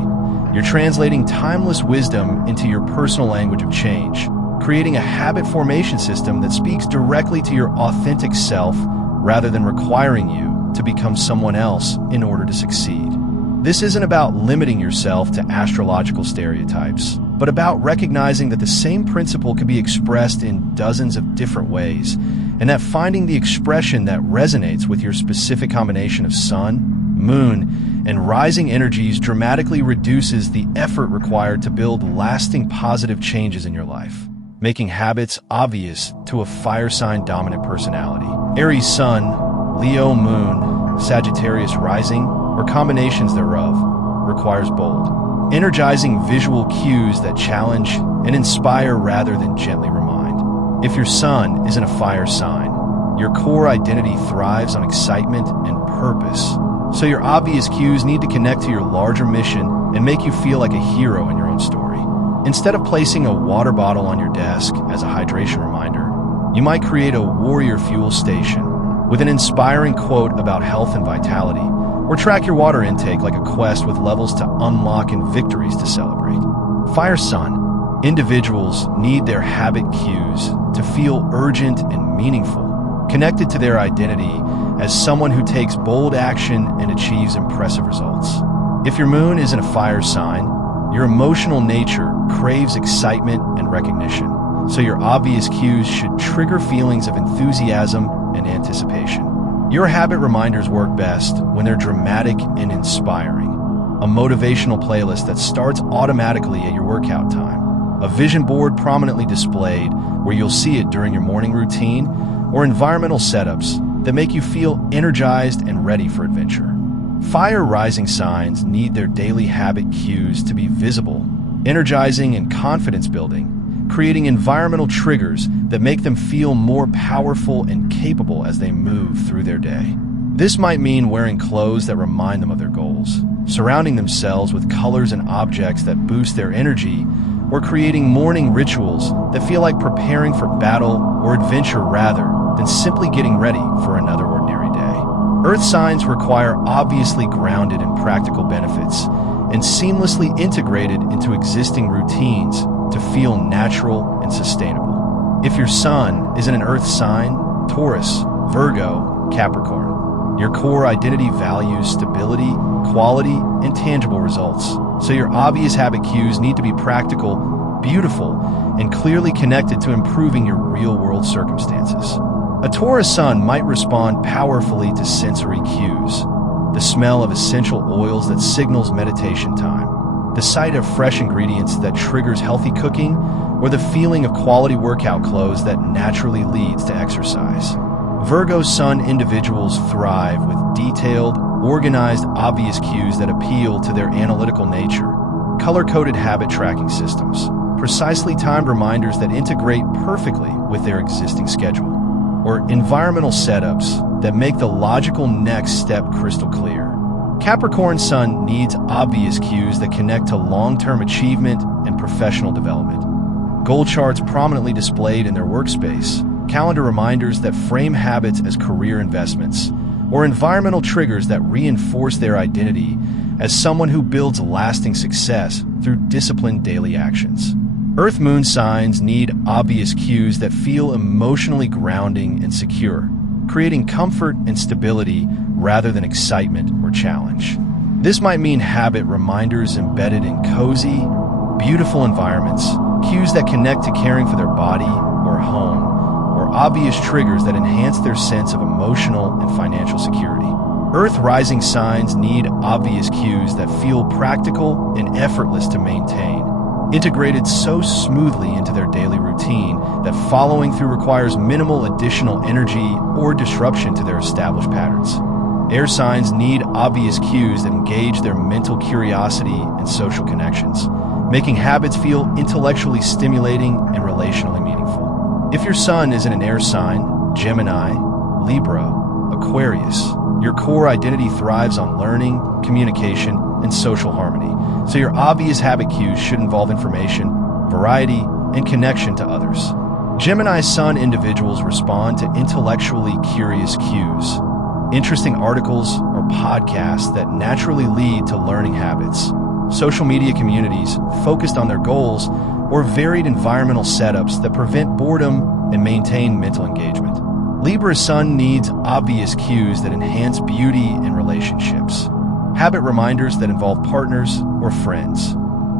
You're translating timeless wisdom into your personal language of change, creating a habit formation system that speaks directly to your authentic self rather than requiring you to become someone else in order to succeed. This isn't about limiting yourself to astrological stereotypes, but about recognizing that the same principle can be expressed in dozens of different ways, and that finding the expression that resonates with your specific combination of sun, moon, and rising energies dramatically reduces the effort required to build lasting positive changes in your life, making habits obvious to a fire sign dominant personality. Aries sun, Leo moon, Sagittarius rising, or combinations thereof, requires bold, energizing visual cues that challenge and inspire rather than gently remind. If your sun is in a fire sign, your core identity thrives on excitement and purpose, so your obvious cues need to connect to your larger mission and make you feel like a hero in your own story. Instead of placing a water bottle on your desk as a hydration reminder, you might create a warrior fuel station with an inspiring quote about health and vitality, or track your water intake like a quest with levels to unlock and victories to celebrate. Fire sun, individuals need their habit cues to feel urgent and meaningful, connected to their identity as someone who takes bold action and achieves impressive results. If your moon is in a fire sign, your emotional nature craves excitement and recognition, so your obvious cues should trigger feelings of enthusiasm and anticipation. Your habit reminders work best when they're dramatic and inspiring. A motivational playlist that starts automatically at your workout time, a vision board prominently displayed where you'll see it during your morning routine, or environmental setups that make you feel energized and ready for adventure. Fire rising signs need their daily habit cues to be visible, energizing and confidence building, creating environmental triggers that make them feel more powerful and capable as they move through their day. This might mean wearing clothes that remind them of their goals, surrounding themselves with colors and objects that boost their energy, or creating morning rituals that feel like preparing for battle or adventure rather than simply getting ready for another ordinary day. Earth signs require obviously grounded and practical benefits and seamlessly integrated into existing routines to feel natural and sustainable. If your sun is in an earth sign, Taurus, Virgo, Capricorn, your core identity values stability, quality, and tangible results, so your obvious habit cues need to be practical, beautiful, and clearly connected to improving your real-world circumstances. A Taurus sun might respond powerfully to sensory cues, the smell of essential oils that signals meditation time, the sight of fresh ingredients that triggers healthy cooking, or the feeling of quality workout clothes that naturally leads to exercise. Virgo sun individuals thrive with detailed, organized, obvious cues that appeal to their analytical nature, color-coded habit tracking systems, precisely timed reminders that integrate perfectly with their existing schedule, or environmental setups that make the logical next step crystal clear. Capricorn sun needs obvious cues that connect to long-term achievement and professional development. Goal charts prominently displayed in their workspace, calendar reminders that frame habits as career investments, or environmental triggers that reinforce their identity as someone who builds lasting success through disciplined daily actions. Earth moon signs need obvious cues that feel emotionally grounding and secure, creating comfort and stability rather than excitement or challenge. This might mean habit reminders embedded in cozy, beautiful environments, cues that connect to caring for their body or home, or obvious triggers that enhance their sense of emotional and financial security. Earth rising signs need obvious cues that feel practical and effortless to maintain, integrated so smoothly into their daily routine that following through requires minimal additional energy or disruption to their established patterns. Air signs need obvious cues that engage their mental curiosity and social connections, making habits feel intellectually stimulating and relationally meaningful. If your sun is in an air sign, Gemini, Libra, Aquarius, your core identity thrives on learning, communication, and social harmony. So your obvious habit cues should involve information, variety, and connection to others. Gemini Sun individuals respond to intellectually curious cues, interesting articles or podcasts that naturally lead to learning habits, social media communities focused on their goals, or varied environmental setups that prevent boredom and maintain mental engagement. Libra Sun needs obvious cues that enhance beauty in relationships, habit reminders that involve partners or friends,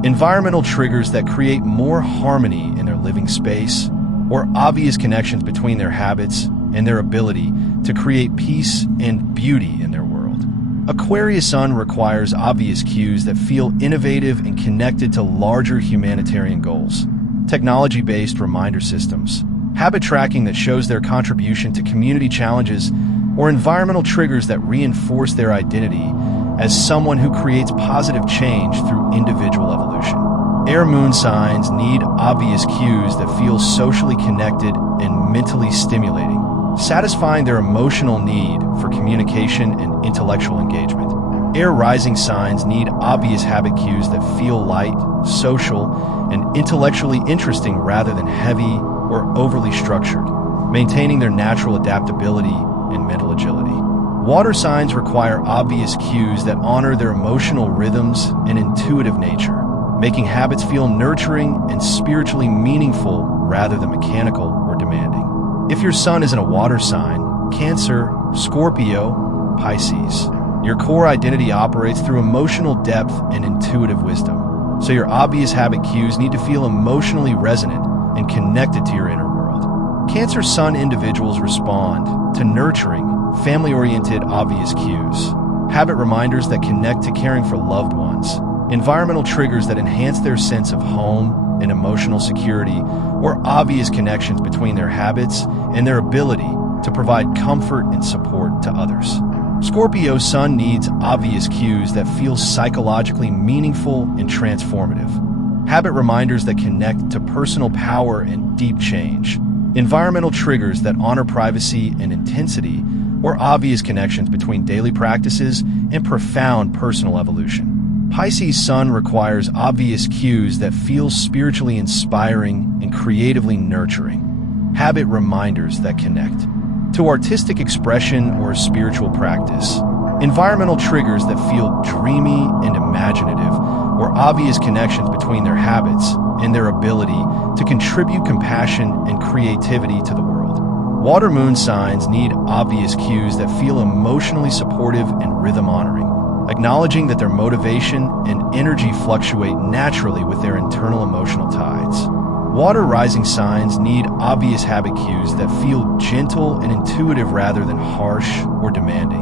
environmental triggers that create more harmony in their living space, or obvious connections between their habits and their ability to create peace and beauty in their world. Aquarius Sun requires obvious cues that feel innovative and connected to larger humanitarian goals, technology-based reminder systems, habit tracking that shows their contribution to community challenges, or environmental triggers that reinforce their identity as someone who creates positive change through individual evolution. Air moon signs need obvious cues that feel socially connected and mentally stimulating, satisfying their emotional need for communication and intellectual engagement. Air rising signs need obvious habit cues that feel light, social, and intellectually interesting rather than heavy or overly structured, maintaining their natural adaptability and mental agility. Water signs require obvious cues that honor their emotional rhythms and intuitive nature, making habits feel nurturing and spiritually meaningful rather than mechanical or demanding. If your sun is in a water sign, Cancer, Scorpio, Pisces, your core identity operates through emotional depth and intuitive wisdom. So your obvious habit cues need to feel emotionally resonant and connected to your inner world. Cancer Sun individuals respond to nurturing, family-oriented obvious cues, habit reminders that connect to caring for loved ones, environmental triggers that enhance their sense of home and emotional security, or obvious connections between their habits and their ability to provide comfort and support to others. Scorpio Sun needs obvious cues that feel psychologically meaningful and transformative, habit reminders that connect to personal power and deep change, environmental triggers that honor privacy and intensity, or obvious connections between daily practices and profound personal evolution. Pisces Sun requires obvious cues that feel spiritually inspiring and creatively nurturing, habit reminders that connect to artistic expression or spiritual practice, environmental triggers that feel dreamy and imaginative, or obvious connections between their habits and their ability to contribute compassion and creativity to the world. Water moon signs need obvious cues that feel emotionally supportive and rhythm honoring, acknowledging that their motivation and energy fluctuate naturally with their internal emotional tides. Water rising signs need obvious habit cues that feel gentle and intuitive rather than harsh or demanding,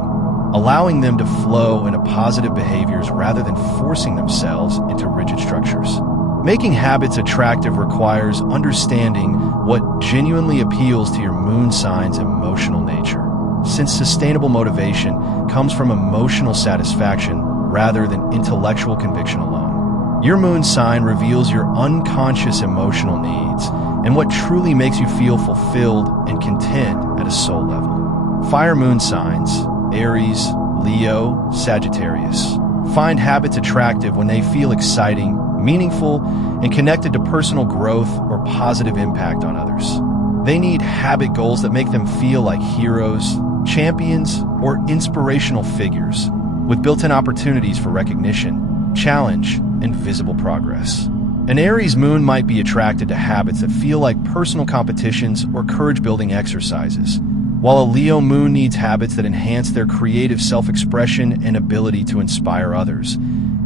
allowing them to flow into positive behaviors rather than forcing themselves into rigid structures. Making habits attractive requires understanding what genuinely appeals to your moon sign's emotional nature, since sustainable motivation comes from emotional satisfaction rather than intellectual conviction alone. Your moon sign reveals your unconscious emotional needs and what truly makes you feel fulfilled and content at a soul level. Fire moon signs, Aries, Leo, Sagittarius, find habits attractive when they feel exciting, meaningful, and connected to personal growth or positive impact on others. They need habit goals that make them feel like heroes, champions, or inspirational figures, with built-in opportunities for recognition, challenge, and visible progress. An Aries moon might be attracted to habits that feel like personal competitions or courage-building exercises, while a Leo moon needs habits that enhance their creative self-expression and ability to inspire others.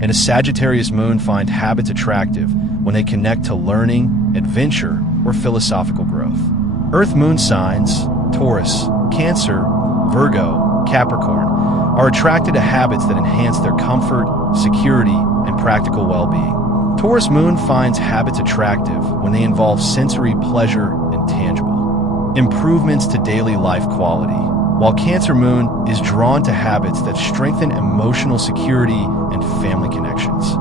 And a Sagittarius moon finds habits attractive when they connect to learning, adventure, or philosophical growth. Earth moon signs, Taurus, Cancer, Virgo, Capricorn, are attracted to habits that enhance their comfort, security, and practical well-being. Taurus moon finds habits attractive when they involve sensory pleasure and tangible improvements to daily life quality, while Cancer moon is drawn to habits that strengthen emotional security and family connections.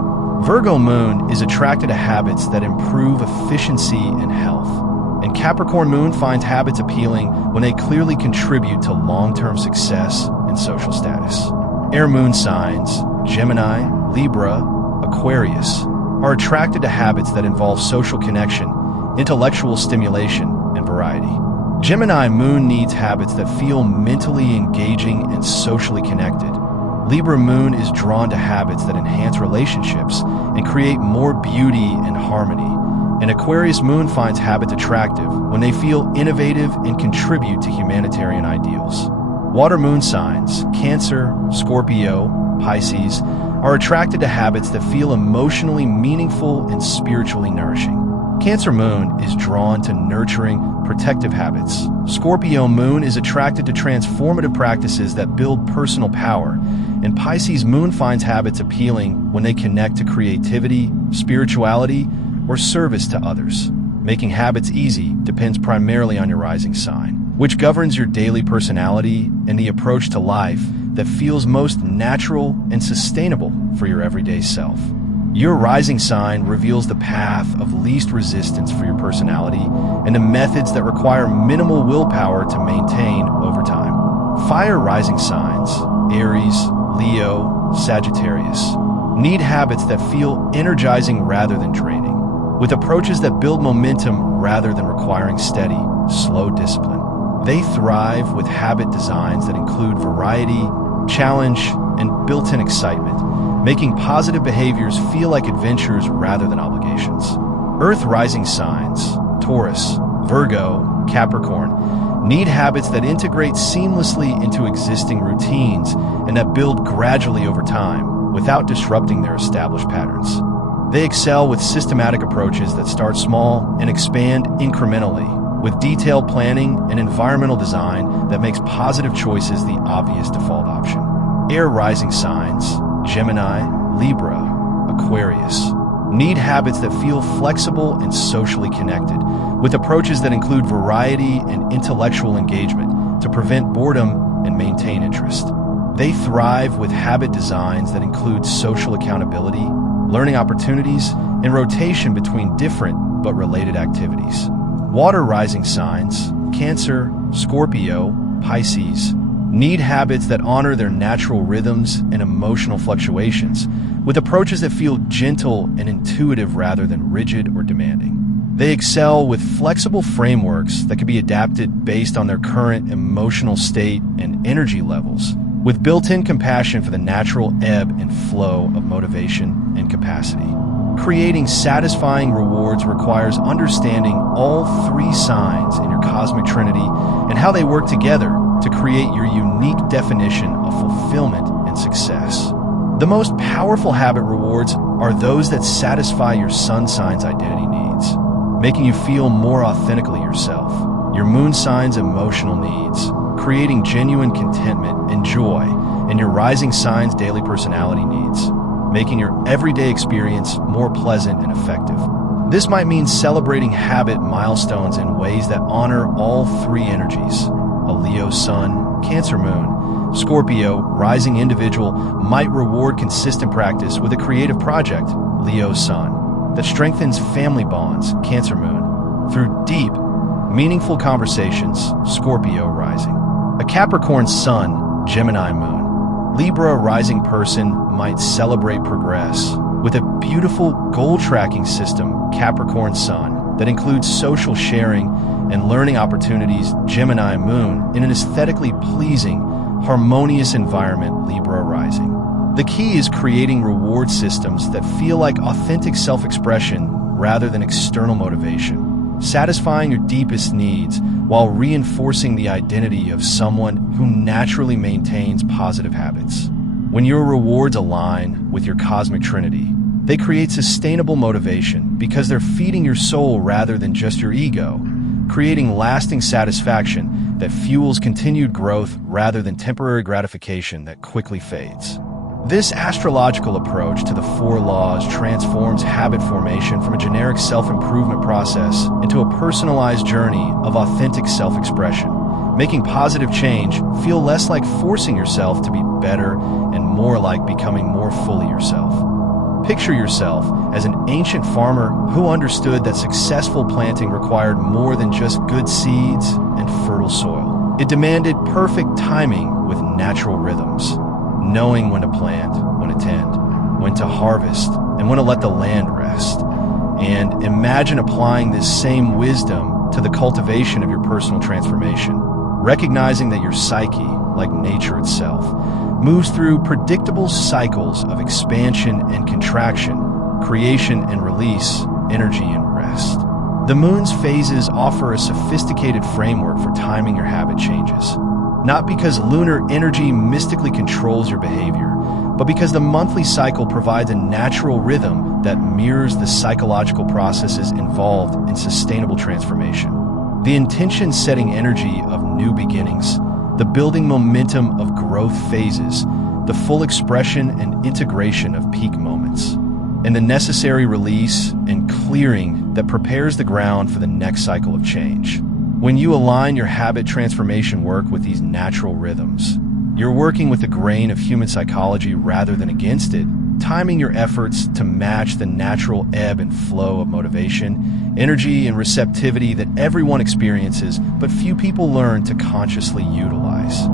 Virgo moon is attracted to habits that improve efficiency and health, and Capricorn moon finds habits appealing when they clearly contribute to long-term success and social status. Air moon signs, Gemini, Libra, Aquarius, are attracted to habits that involve social connection, intellectual stimulation, and variety. Gemini Moon needs habits that feel mentally engaging and socially connected. Libra Moon is drawn to habits that enhance relationships and create more beauty and harmony. And Aquarius Moon finds habits attractive when they feel innovative and contribute to humanitarian ideals. Water Moon signs, Cancer, Scorpio, Pisces, are attracted to habits that feel emotionally meaningful and spiritually nourishing. Cancer Moon is drawn to nurturing, protective habits. Scorpio Moon is attracted to transformative practices that build personal power. And Pisces Moon finds habits appealing when they connect to creativity, spirituality, or service to others. Making habits easy depends primarily on your rising sign, which governs your daily personality and the approach to life that feels most natural and sustainable for your everyday self. Your rising sign reveals the path of least resistance for your personality and the methods that require minimal willpower to maintain over time. Fire rising signs, Aries, Leo, Sagittarius, need habits that feel energizing rather than draining, with approaches that build momentum rather than requiring steady, slow discipline. They thrive with habit designs that include variety, challenge, and built-in excitement, making positive behaviors feel like adventures rather than obligations. Earth rising signs, Taurus, Virgo, Capricorn, need habits that integrate seamlessly into existing routines and that build gradually over time without disrupting their established patterns. They excel with systematic approaches that start small and expand incrementally, with detailed planning and environmental design that makes positive choices the obvious default option. Air rising signs, Gemini, Libra, Aquarius, need habits that feel flexible and socially connected, with approaches that include variety and intellectual engagement to prevent boredom and maintain interest. They thrive with habit designs that include social accountability, learning opportunities, and rotation between different but related activities. Water rising signs, Cancer, Scorpio, Pisces, need habits that honor their natural rhythms and emotional fluctuations, with approaches that feel gentle and intuitive rather than rigid or demanding. They excel with flexible frameworks that can be adapted based on their current emotional state and energy levels, with built-in compassion for the natural ebb and flow of motivation and capacity. Creating satisfying rewards requires understanding all three signs in your cosmic trinity and how they work together to create your unique definition of fulfillment and success. The most powerful habit rewards are those that satisfy your sun sign's identity needs, making you feel more authentically yourself, your moon sign's emotional needs, creating genuine contentment and joy, and your rising sign's daily personality needs, making your everyday experience more pleasant and effective. This might mean celebrating habit milestones in ways that honor all three energies. A Leo sun, Cancer moon, Scorpio rising individual might reward consistent practice with a creative project, Leo sun, that strengthens family bonds, Cancer moon, through deep, meaningful conversations, Scorpio rising. A Capricorn sun, Gemini moon, Libra rising person might celebrate progress with a beautiful goal-tracking system, Capricorn sun, that includes social sharing and learning opportunities, Gemini moon, in an aesthetically pleasing, harmonious environment, Libra rising. The key is creating reward systems that feel like authentic self-expression rather than external motivation, satisfying your deepest needs while reinforcing the identity of someone who naturally maintains positive habits. When your rewards align with your cosmic trinity, they create sustainable motivation because they're feeding your soul rather than just your ego, creating lasting satisfaction that fuels continued growth rather than temporary gratification that quickly fades. This astrological approach to the four laws transforms habit formation from a generic self-improvement process into a personalized journey of authentic self-expression, making positive change feel less like forcing yourself to be better and more like becoming more fully yourself. Picture yourself as an ancient farmer who understood that successful planting required more than just good seeds and fertile soil. It demanded perfect timing with natural rhythms, knowing when to plant, when to tend, when to harvest, and when to let the land rest. And imagine applying this same wisdom to the cultivation of your personal transformation, recognizing that your psyche, like nature itself, moves through predictable cycles of expansion and contraction, creation and release, energy and rest. The moon's phases offer a sophisticated framework for timing your habit changes. Not because lunar energy mystically controls your behavior, but because the monthly cycle provides a natural rhythm that mirrors the psychological processes involved in sustainable transformation. The intention-setting energy of new beginnings, the building momentum of growth phases, the full expression and integration of peak moments, and the necessary release and clearing that prepares the ground for the next cycle of change. When you align your habit transformation work with these natural rhythms, you're working with the grain of human psychology rather than against it, timing your efforts to match the natural ebb and flow of motivation, energy, and receptivity that everyone experiences, but few people learn to consciously utilize.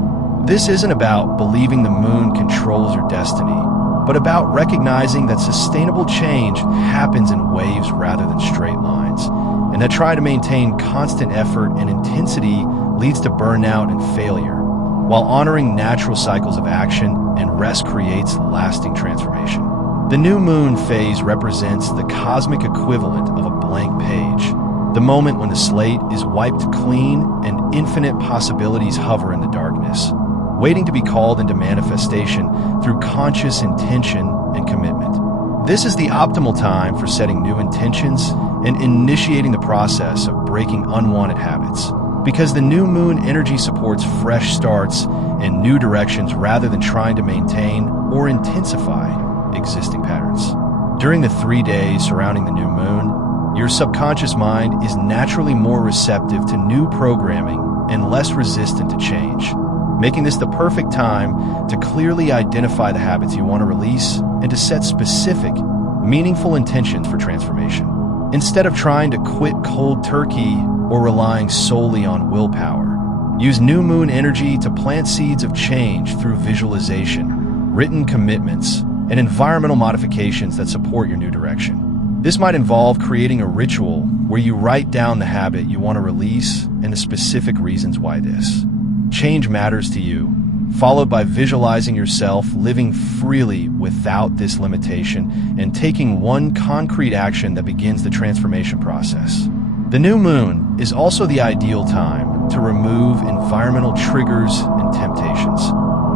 This isn't about believing the moon controls your destiny, but about recognizing that sustainable change happens in waves rather than straight lines, and that trying to maintain constant effort and intensity leads to burnout and failure, while honoring natural cycles of action and rest creates lasting transformation. The new moon phase represents the cosmic equivalent of a blank page, the moment when the slate is wiped clean and infinite possibilities hover in the darkness, waiting to be called into manifestation through conscious intention and commitment. This is the optimal time for setting new intentions and initiating the process of breaking unwanted habits, because the new moon energy supports fresh starts and new directions rather than trying to maintain or intensify existing patterns. During the 3 days surrounding the new moon, your subconscious mind is naturally more receptive to new programming and less resistant to change, making this the perfect time to clearly identify the habits you want to release and to set specific, meaningful intentions for transformation. Instead of trying to quit cold turkey or relying solely on willpower, use new moon energy to plant seeds of change through visualization, written commitments, and environmental modifications that support your new direction. This might involve creating a ritual where you write down the habit you want to release and the specific reasons why this change matters to you, followed by visualizing yourself living freely without this limitation and taking one concrete action that begins the transformation process. The new moon is also the ideal time to remove environmental triggers and temptations,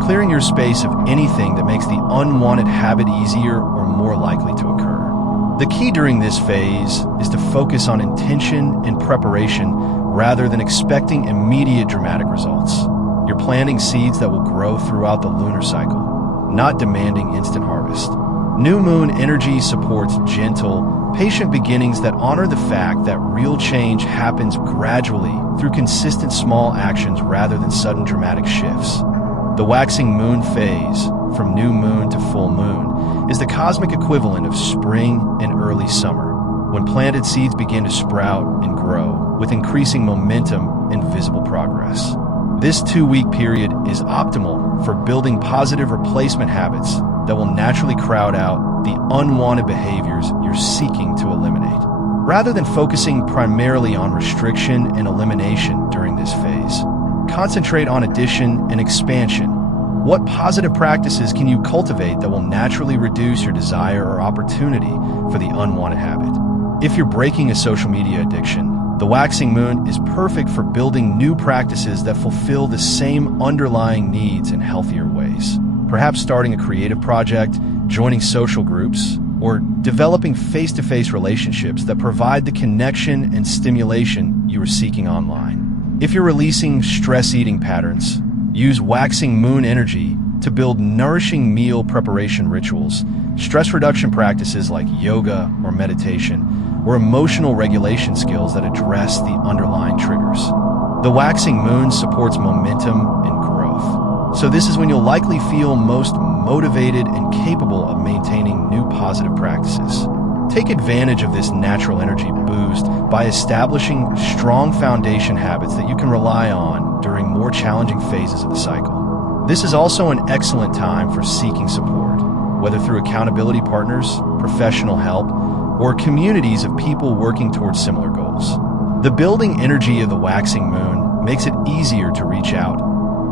clearing your space of anything that makes the unwanted habit easier or more likely to occur. The key during this phase is to focus on intention and preparation rather than expecting immediate dramatic results. You're planting seeds that will grow throughout the lunar cycle, not demanding instant harvest. New moon energy supports gentle, patient beginnings that honor the fact that real change happens gradually through consistent small actions rather than sudden dramatic shifts. The waxing moon phase, from new moon to full moon, is the cosmic equivalent of spring and early summer, when planted seeds begin to sprout and grow with increasing momentum and visible progress. This 2-week period is optimal for building positive replacement habits that will naturally crowd out the unwanted behaviors you're seeking to eliminate. Rather than focusing primarily on restriction and elimination during this phase, concentrate on addition and expansion. What positive practices can you cultivate that will naturally reduce your desire or opportunity for the unwanted habit? If you're breaking a social media addiction, the waxing moon is perfect for building new practices that fulfill the same underlying needs in healthier ways. Perhaps starting a creative project, joining social groups, or developing face-to-face relationships that provide the connection and stimulation you are seeking online. If you're releasing stress-eating patterns, use waxing moon energy to build nourishing meal preparation rituals, stress reduction practices like yoga or meditation, or emotional regulation skills that address the underlying triggers. The waxing moon supports momentum and growth, so this is when you'll likely feel most motivated and capable of maintaining new positive practices. Take advantage of this natural energy boost by establishing strong foundation habits that you can rely on during more challenging phases of the cycle. This is also an excellent time for seeking support. whether through accountability partners, professional help, or communities of people working towards similar goals. The building energy of the waxing moon makes it easier to reach out,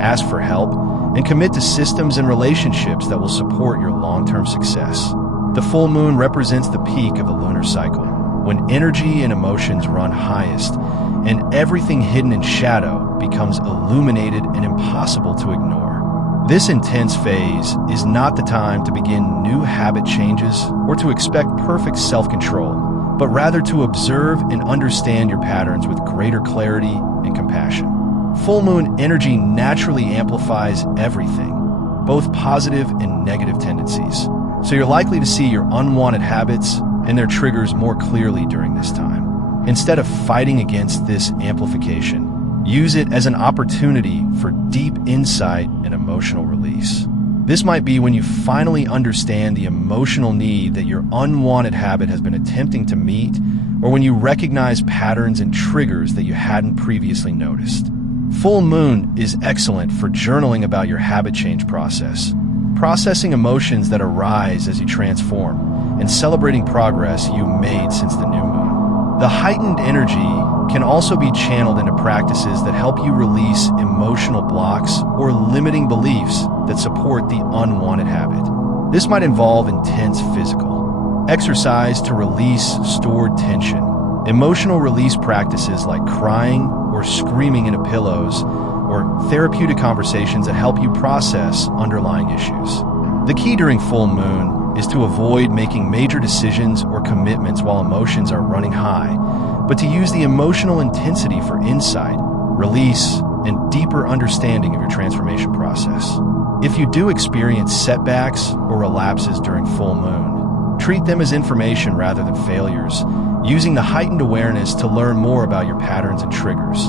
ask for help, and commit to systems and relationships that will support your long-term success. The full moon represents the peak of the lunar cycle, when energy and emotions run highest, and everything hidden in shadow becomes illuminated and impossible to ignore. This intense phase is not the time to begin new habit changes or to expect perfect self-control, but rather to observe and understand your patterns with greater clarity and compassion. Full moon energy naturally amplifies everything, both positive and negative tendencies. So you're likely to see your unwanted habits and their triggers more clearly during this time. Instead of fighting against this amplification, use it as an opportunity for deep insight and emotional release. This might be when you finally understand the emotional need that your unwanted habit has been attempting to meet, or when you recognize patterns and triggers that you hadn't previously noticed. Full moon is excellent for journaling about your habit change process, processing emotions that arise as you transform, and celebrating progress you made since the new moon. The heightened energy can also be channeled into practices that help you release emotional blocks or limiting beliefs that support the unwanted habit. This might involve intense physical exercise to release stored tension, emotional release practices like crying or screaming into pillows, or therapeutic conversations that help you process underlying issues. The key during full moon is to avoid making major decisions or commitments while emotions are running high, but to use the emotional intensity for insight, release, and deeper understanding of your transformation process. If you do experience setbacks or relapses during full moon, treat them as information rather than failures, using the heightened awareness to learn more about your patterns and triggers.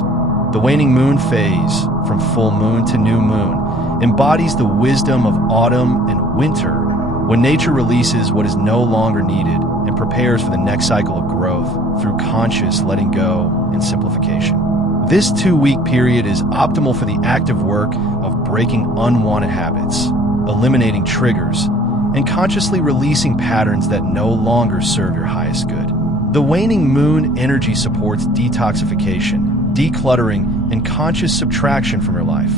The waning moon phase, from full moon to new moon, embodies the wisdom of autumn and winter, when nature releases what is no longer needed and prepares for the next cycle of growth through conscious letting go and simplification. This 2-week period is optimal for the active work of breaking unwanted habits, eliminating triggers, and consciously releasing patterns that no longer serve your highest good. The waning moon energy supports detoxification, decluttering, and conscious subtraction from your life,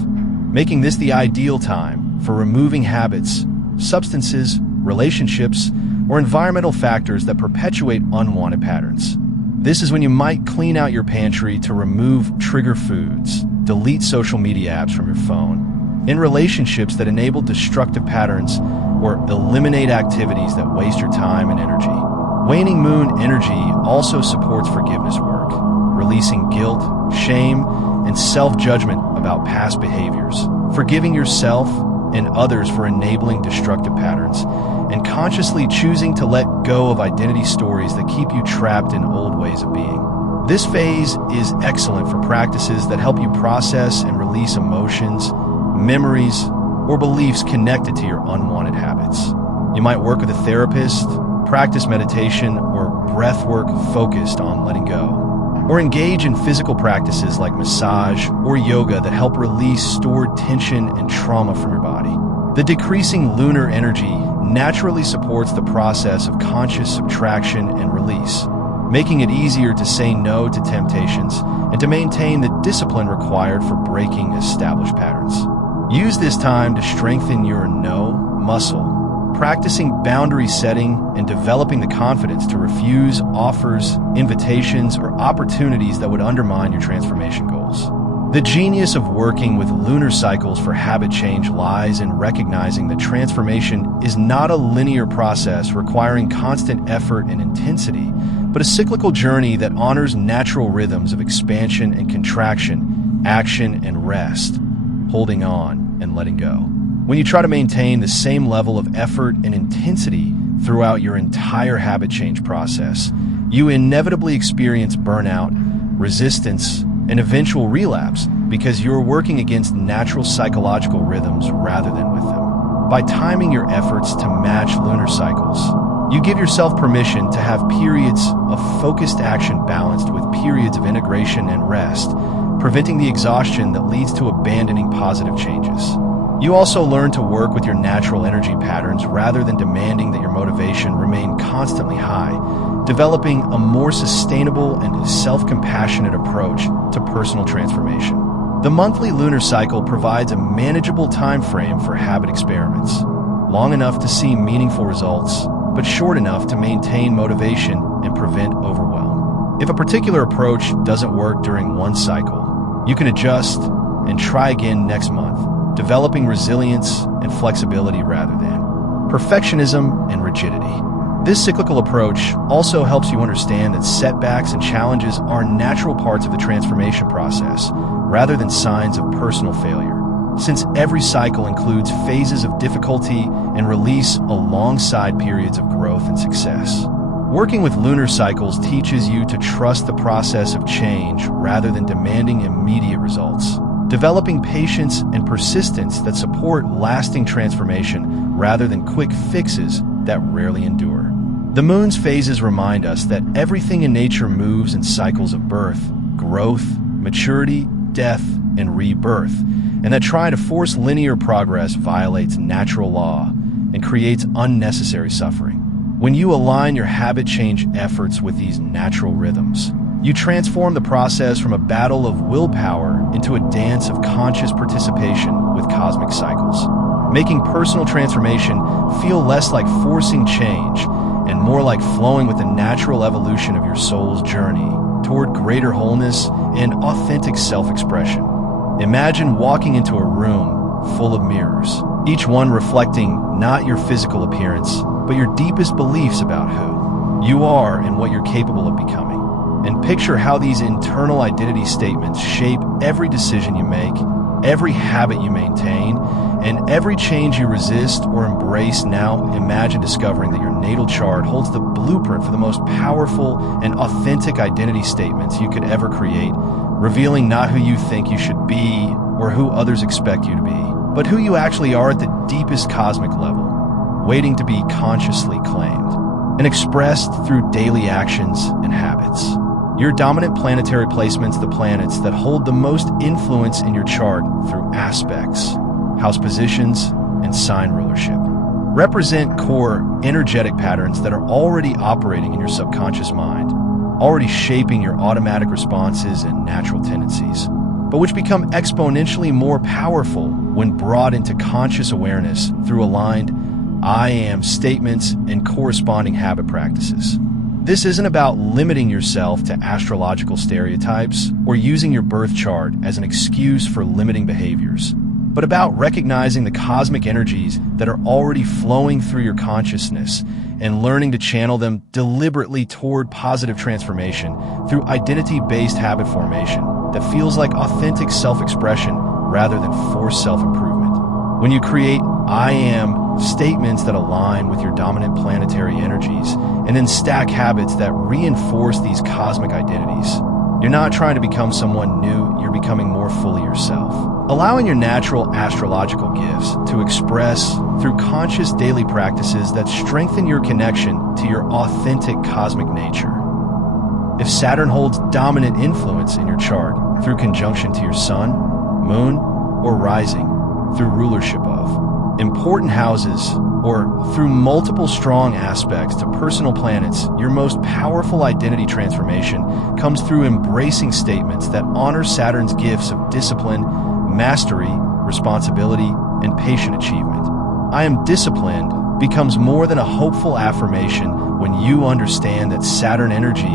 making this the ideal time for removing habits, substances, relationships, or environmental factors that perpetuate unwanted patterns. This is when you might clean out your pantry to remove trigger foods, delete social media apps from your phone, in relationships that enable destructive patterns, or eliminate activities that waste your time and energy. Waning moon energy also supports forgiveness work, releasing guilt, shame, and self-judgment about past behaviors, forgiving yourself and others for enabling destructive patterns, and consciously choosing to let go of identity stories that keep you trapped in old ways of being. This phase is excellent for practices that help you process and release emotions, memories, or beliefs connected to your unwanted habits. You might work with a therapist, practice meditation, or breath work focused on letting go, or engage in physical practices like massage or yoga that help release stored tension and trauma from your body. The decreasing lunar energy naturally supports the process of conscious subtraction and release, making it easier to say no to temptations and to maintain the discipline required for breaking established patterns. Use this time to strengthen your no muscle, practicing boundary setting and developing the confidence to refuse offers, invitations, or opportunities that would undermine your transformation goals. The genius of working with lunar cycles for habit change lies in recognizing that transformation is not a linear process requiring constant effort and intensity, but a cyclical journey that honors natural rhythms of expansion and contraction, action and rest, holding on and letting go. When you try to maintain the same level of effort and intensity throughout your entire habit change process, you inevitably experience burnout, resistance, and eventual relapse because you're working against natural psychological rhythms rather than with them. By timing your efforts to match lunar cycles, you give yourself permission to have periods of focused action balanced with periods of integration and rest, preventing the exhaustion that leads to abandoning positive changes. You also learn to work with your natural energy patterns rather than demanding that your motivation remain constantly high, developing a more sustainable and self-compassionate approach to personal transformation. The monthly lunar cycle provides a manageable time frame for habit experiments, long enough to see meaningful results, but short enough to maintain motivation and prevent overwhelm. If a particular approach doesn't work during one cycle, you can adjust and try again next month, developing resilience and flexibility rather than perfectionism and rigidity. This cyclical approach also helps you understand that setbacks and challenges are natural parts of the transformation process, rather than signs of personal failure. Since every cycle includes phases of difficulty and release alongside periods of growth and success. Working with lunar cycles teaches you to trust the process of change rather than demanding immediate results, developing patience and persistence that support lasting transformation rather than quick fixes that rarely endure. The moon's phases remind us that everything in nature moves in cycles of birth, growth, maturity, death, and rebirth, and that trying to force linear progress violates natural law and creates unnecessary suffering. When you align your habit change efforts with these natural rhythms, you transform the process from a battle of willpower into a dance of conscious participation with cosmic cycles, making personal transformation feel less like forcing change and more like flowing with the natural evolution of your soul's journey toward greater wholeness and authentic self-expression. Imagine walking into a room full of mirrors, each one reflecting not your physical appearance, but your deepest beliefs about who you are and what you're capable of becoming. And picture how these internal identity statements shape every decision you make, every habit you maintain, and every change you resist or embrace. Now imagine discovering that your natal chart holds the blueprint for the most powerful and authentic identity statements you could ever create, revealing not who you think you should be or who others expect you to be, but who you actually are at the deepest cosmic level, waiting to be consciously claimed and expressed through daily actions and habits. Your dominant planetary placements, the planets that hold the most influence in your chart through aspects, house positions, and sign rulership, represent core energetic patterns that are already operating in your subconscious mind, already shaping your automatic responses and natural tendencies, but which become exponentially more powerful when brought into conscious awareness through aligned I am statements and corresponding habit practices. This isn't about limiting yourself to astrological stereotypes or using your birth chart as an excuse for limiting behaviors, but about recognizing the cosmic energies that are already flowing through your consciousness and learning to channel them deliberately toward positive transformation through identity-based habit formation that feels like authentic self-expression rather than forced self-improvement. When you create I am statements that align with your dominant planetary energies and then stack habits that reinforce these cosmic identities, you're not trying to become someone new, you're becoming more fully yourself. Allowing your natural astrological gifts to express through conscious daily practices that strengthen your connection to your authentic cosmic nature. If Saturn holds dominant influence in your chart through conjunction to your sun, moon, or rising through rulership of important houses, or through multiple strong aspects to personal planets, your most powerful identity transformation comes through embracing statements that honor Saturn's gifts of discipline, mastery, responsibility, and patient achievement. I am disciplined becomes more than a hopeful affirmation when you understand that Saturn energy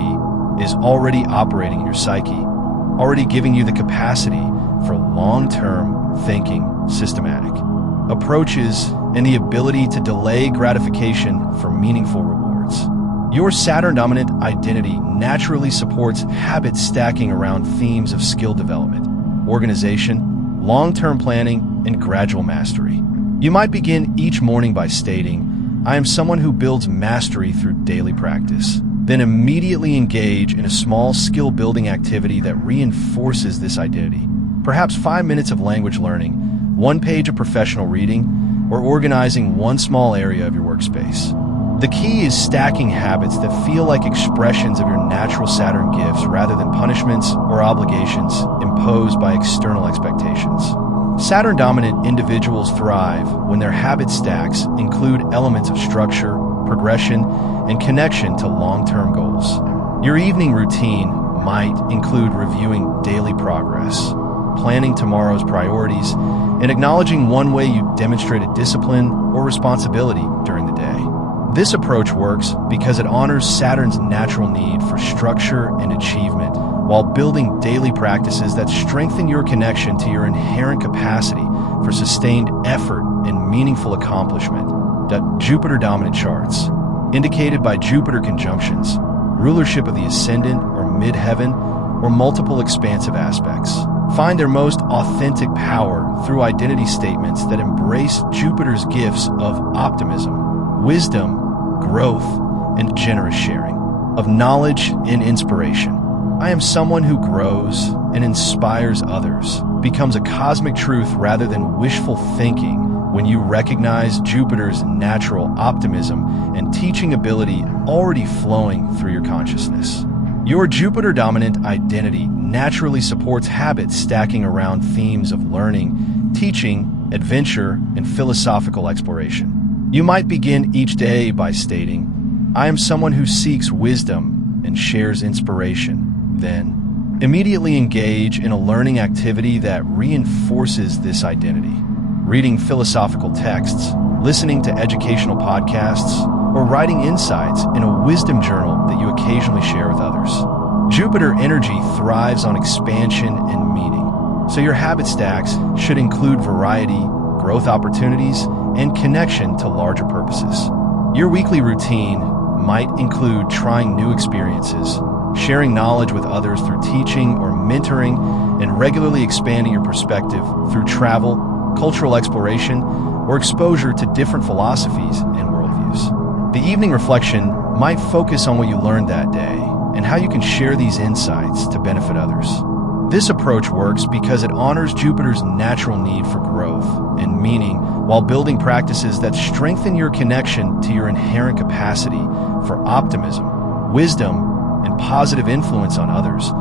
is already operating in your psyche, already giving you the capacity for long-term thinking, systematic approaches, and the ability to delay gratification for meaningful rewards. Your Saturn-dominant identity naturally supports habit stacking around themes of skill development, organization, long-term planning, and gradual mastery. You might begin each morning by stating, I am someone who builds mastery through daily practice. Then immediately engage in a small skill-building activity that reinforces this identity. Perhaps 5 minutes of language learning, 1 page of professional reading, or organizing one small area of your workspace. The key is stacking habits that feel like expressions of your natural Saturn gifts rather than punishments or obligations imposed by external expectations. Saturn-dominant individuals thrive when their habit stacks include elements of structure, progression, and connection to long-term goals. Your evening routine might include reviewing daily progress, planning tomorrow's priorities, and acknowledging one way you demonstrated discipline or responsibility during the day. This approach works because it honors Saturn's natural need for structure and achievement while building daily practices that strengthen your connection to your inherent capacity for sustained effort and meaningful accomplishment. Jupiter-dominant charts, indicated by Jupiter conjunctions, rulership of the ascendant or midheaven, or multiple expansive aspects, find their most authentic power through identity statements that embrace Jupiter's gifts of optimism, wisdom, growth, and generous sharing, of knowledge and inspiration. I am someone who grows and inspires others, becomes a cosmic truth rather than wishful thinking when you recognize Jupiter's natural optimism and teaching ability already flowing through your consciousness. Your Jupiter-dominant identity naturally supports habits stacking around themes of learning, teaching, adventure, and philosophical exploration. You might begin each day by stating, "I am someone who seeks wisdom and shares inspiration." Then, immediately engage in a learning activity that reinforces this identity. Reading philosophical texts, listening to educational podcasts, or writing insights in a wisdom journal that you occasionally share with others. Jupiter energy thrives on expansion and meaning, so your habit stacks should include variety, growth opportunities, and connection to larger purposes. Your weekly routine might include trying new experiences, sharing knowledge with others through teaching or mentoring, and regularly expanding your perspective through travel, cultural exploration, or exposure to different philosophies and worldviews. The evening reflection might focus on what you learned that day and how you can share these insights to benefit others. This approach works because it honors Jupiter's natural need for growth and meaning while building practices that strengthen your connection to your inherent capacity for optimism, wisdom, and positive influence on others.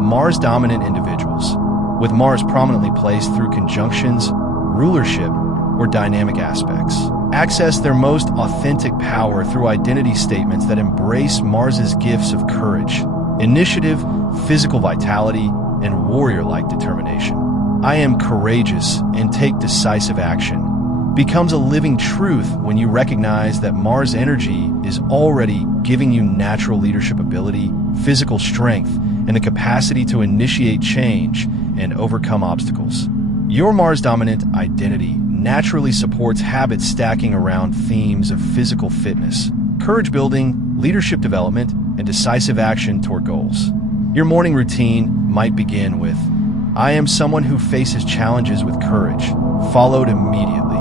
Mars-dominant individuals, with Mars prominently placed through conjunctions, rulership, or dynamic aspects, access their most authentic power through identity statements that embrace Mars's gifts of courage, initiative, physical vitality, and warrior-like determination. "I am courageous and take decisive action" becomes a living truth when you recognize that Mars energy is already giving you natural leadership ability, physical strength, and the capacity to initiate change and overcome obstacles. Your Mars-dominant identity naturally supports habits stacking around themes of physical fitness, courage building, leadership development, and decisive action toward goals. Your morning routine might begin with, "I am someone who faces challenges with courage," followed immediately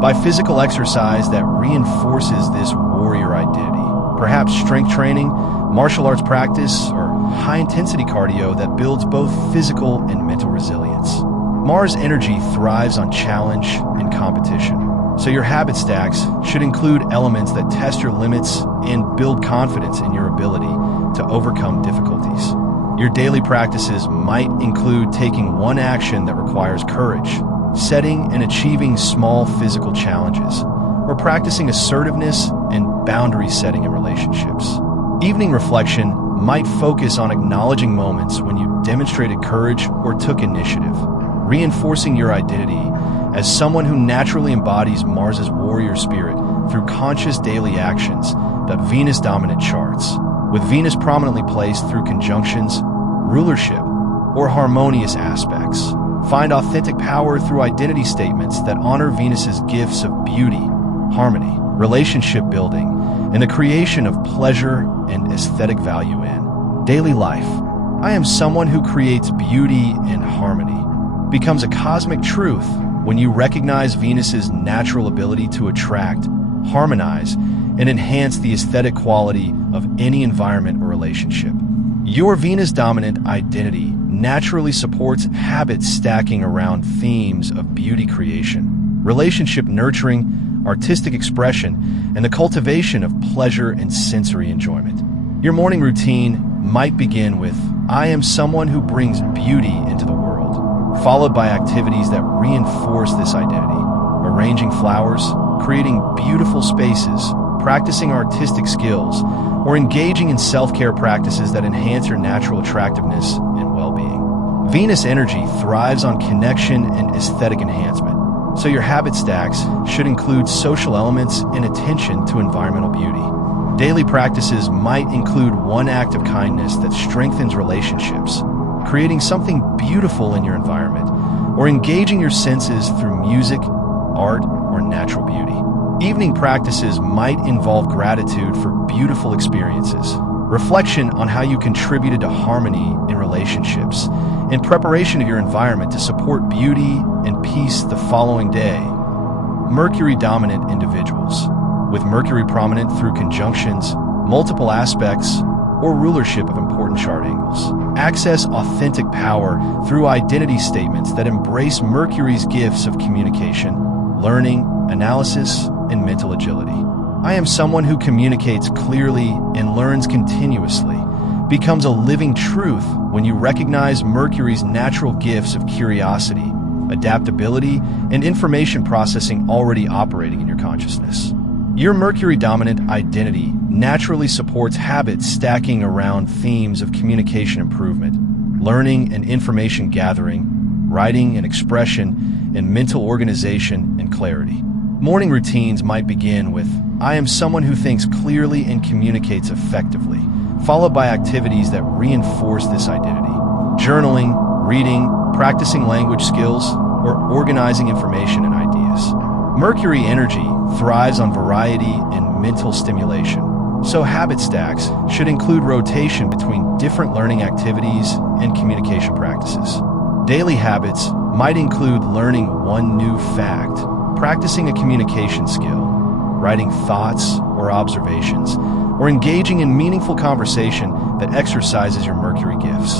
by physical exercise that reinforces this warrior identity. Perhaps strength training, martial arts practice, or high-intensity cardio that builds both physical and mental resilience. Mars energy thrives on challenge and competition, so your habit stacks should include elements that test your limits and build confidence in your ability to overcome difficulties. Your daily practices might include taking one action that requires courage, setting and achieving small physical challenges, or practicing assertiveness and boundary setting in relationships. Evening reflection might focus on acknowledging moments when you demonstrated courage or took initiative, reinforcing your identity as someone who naturally embodies Mars's warrior spirit through conscious daily actions. Venus-dominant charts, with Venus prominently placed through conjunctions, rulership, or harmonious aspects, find authentic power through identity statements that honor Venus's gifts of beauty, harmony, relationship building, and the creation of pleasure and aesthetic value in daily life. I am someone who creates beauty and harmony, becomes a cosmic truth when you recognize Venus's natural ability to attract, harmonize, and enhance the aesthetic quality of any environment or relationship. Your Venus-dominant identity naturally supports habits stacking around themes of beauty creation, relationship nurturing, artistic expression, and the cultivation of pleasure and sensory enjoyment. Your morning routine might begin with, "I am someone who brings beauty into the world," followed by activities that reinforce this identity. Arranging flowers, creating beautiful spaces, practicing artistic skills, or engaging in self-care practices that enhance your natural attractiveness and well-being. Venus energy thrives on connection and aesthetic enhancement, so your habit stacks should include social elements and attention to environmental beauty. Daily practices might include one act of kindness that strengthens relationships, creating something beautiful in your environment, or engaging your senses through music, art, or natural beauty. Evening practices might involve gratitude for beautiful experiences, reflection on how you contributed to harmony in relationships, and preparation of your environment to support beauty and peace the following day. Mercury-dominant individuals, with Mercury prominent through conjunctions, multiple aspects, or rulership of important chart angles, access authentic power through identity statements that embrace Mercury's gifts of communication, learning, analysis, and mental agility. I am someone who communicates clearly and learns continuously, becomes a living truth when you recognize Mercury's natural gifts of curiosity, adaptability, and information processing already operating in your consciousness. Your Mercury-dominant identity naturally supports habits stacking around themes of communication improvement, learning and information gathering, writing and expression, and mental organization and clarity. Morning routines might begin with, I am someone who thinks clearly and communicates effectively, followed by activities that reinforce this identity. Journaling, reading, practicing language skills, or organizing information and ideas. Mercury energy thrives on variety and mental stimulation, so habit stacks should include rotation between different learning activities and communication practices. Daily habits might include learning one new fact, practicing a communication skill, writing thoughts or observations, or engaging in meaningful conversation that exercises your Mercury gifts.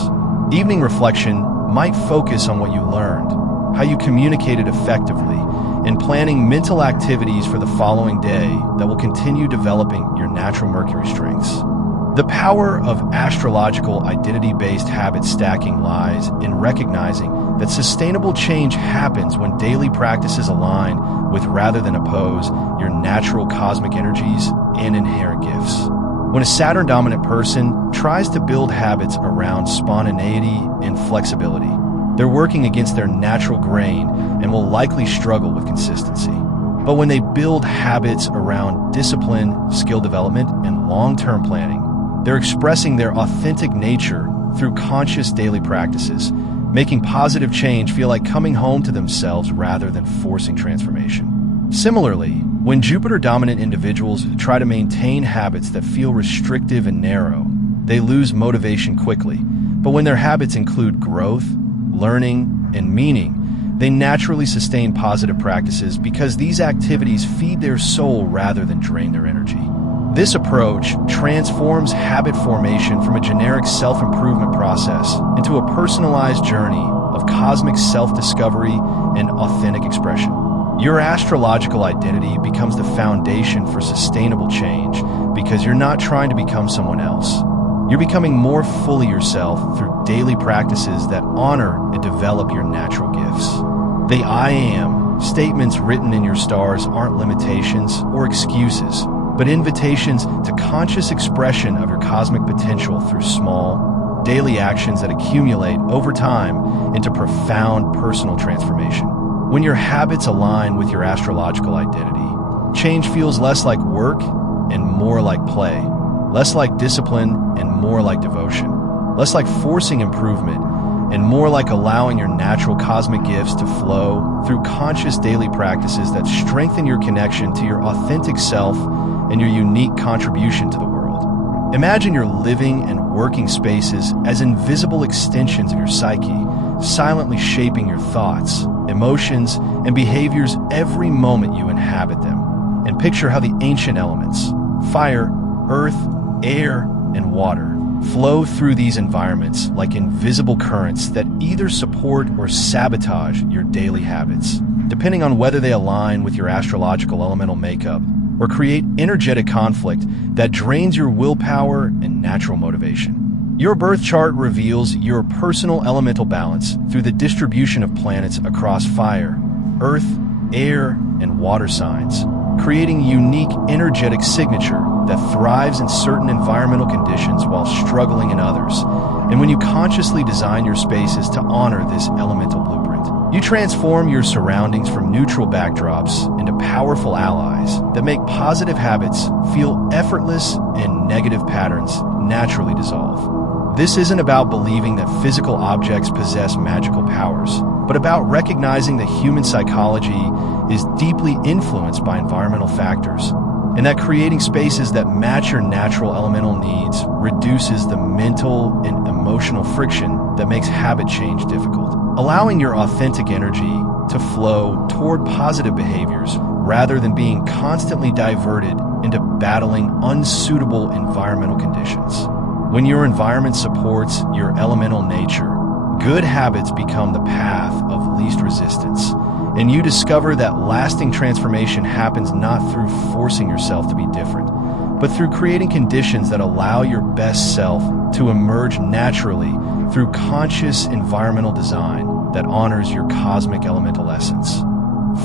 Evening reflection might focus on what you learned, how you communicated effectively, and planning mental activities for the following day that will continue developing your natural Mercury strengths. The power of astrological identity-based habit stacking lies in recognizing that sustainable change happens when daily practices align with rather than oppose your natural cosmic energies and inherent gifts. When a Saturn-dominant person tries to build habits around spontaneity and flexibility, they're working against their natural grain and will likely struggle with consistency. But when they build habits around discipline, skill development, and long-term planning, they're expressing their authentic nature through conscious daily practices, making positive change feel like coming home to themselves rather than forcing transformation. Similarly, when Jupiter-dominant individuals try to maintain habits that feel restrictive and narrow, they lose motivation quickly. But when their habits include growth, learning, and meaning, they naturally sustain positive practices because these activities feed their soul rather than drain their energy. This approach transforms habit formation from a generic self-improvement process into a personalized journey of cosmic self-discovery and authentic expression. Your astrological identity becomes the foundation for sustainable change because you're not trying to become someone else. You're becoming more fully yourself through daily practices that honor and develop your natural gifts. The I am statements written in your stars aren't limitations or excuses, but invitations to conscious expression of your cosmic potential through small, daily actions that accumulate over time into profound personal transformation. When your habits align with your astrological identity, change feels less like work and more like play, less like discipline and more like devotion, less like forcing improvement and more like allowing your natural cosmic gifts to flow through conscious daily practices that strengthen your connection to your authentic self and your unique contribution to the world. Imagine your living and working spaces as invisible extensions of your psyche, silently shaping your thoughts, emotions, and behaviors every moment you inhabit them. And picture how the ancient elements, fire, earth, air, and water, flow through these environments like invisible currents that either support or sabotage your daily habits, depending on whether they align with your astrological elemental makeup or create energetic conflict that drains your willpower and natural motivation. Your birth chart reveals your personal elemental balance through the distribution of planets across fire, earth, air, and water signs, creating a unique energetic signature that thrives in certain environmental conditions while struggling in others. And when you consciously design your spaces to honor this elemental blueprint, you transform your surroundings from neutral backdrops into powerful allies that make positive habits feel effortless and negative patterns naturally dissolve. This isn't about believing that physical objects possess magical powers, but about recognizing that human psychology is deeply influenced by environmental factors, and that creating spaces that match your natural elemental needs reduces the mental and emotional friction that makes habit change difficult, allowing your authentic energy to flow toward positive behaviors rather than being constantly diverted into battling unsuitable environmental conditions. When your environment supports your elemental nature, good habits become the path of least resistance, and you discover that lasting transformation happens not through forcing yourself to be different, but through creating conditions that allow your best self to emerge naturally through conscious environmental design that honors your cosmic elemental essence.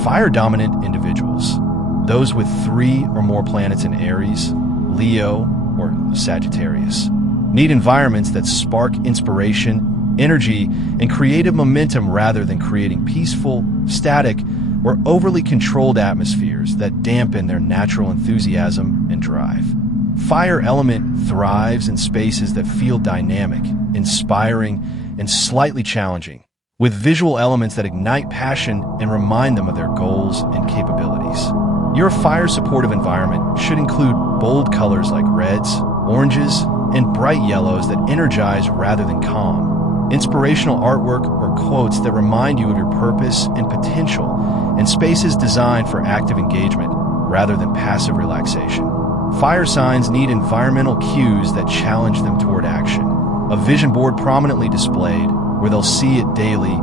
Fire-dominant individuals, those with 3 or more planets in Aries, Leo, or Sagittarius, need environments that spark inspiration, energy, and creative momentum rather than creating peaceful, static, or overly controlled atmospheres that dampen their natural enthusiasm and drive. Fire element thrives in spaces that feel dynamic, inspiring, and slightly challenging, with visual elements that ignite passion and remind them of their goals and capabilities. Your fire-supportive environment should include bold colors like reds, oranges, and bright yellows that energize rather than calm, inspirational artwork or quotes that remind you of your purpose and potential, and spaces designed for active engagement rather than passive relaxation. Fire signs need environmental cues that challenge them toward action. A vision board prominently displayed, where they'll see it daily,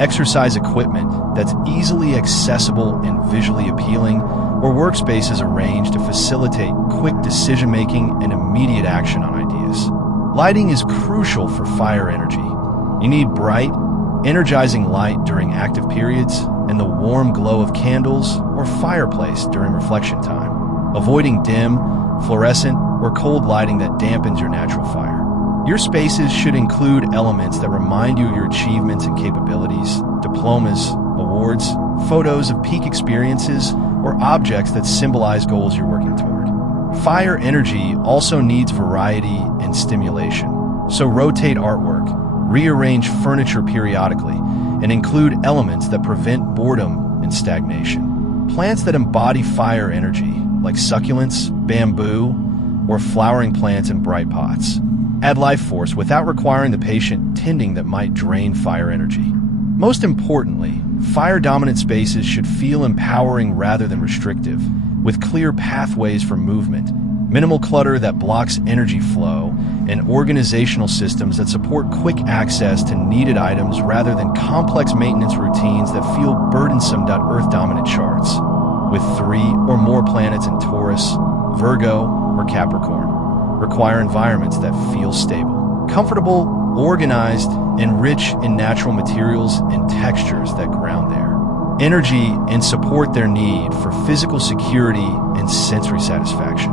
exercise equipment that's easily accessible and visually appealing, or workspaces arranged to facilitate quick decision-making and immediate action on ideas. Lighting is crucial for fire energy. You need bright, energizing light during active periods and the warm glow of candles or fireplace during reflection time, avoiding dim, fluorescent, or cold lighting that dampens your natural fire. Your spaces should include elements that remind you of your achievements and capabilities, diplomas, awards, photos of peak experiences, or objects that symbolize goals you're working toward. Fire energy also needs variety and stimulation, so rotate artwork, rearrange furniture periodically, and include elements that prevent boredom and stagnation. Plants that embody fire energy, like succulents, bamboo, or flowering plants in bright pots, add life force without requiring the patient tending that might drain fire energy. Most importantly, fire-dominant spaces should feel empowering rather than restrictive, with clear pathways for movement, minimal clutter that blocks energy flow, and organizational systems that support quick access to needed items rather than complex maintenance routines that feel burdensome. Earth-dominant charts, with 3 or more planets in Taurus, Virgo, or Capricorn, require environments that feel stable, comfortable, organized, and rich in natural materials and textures that ground their energy and support their need for physical security and sensory satisfaction.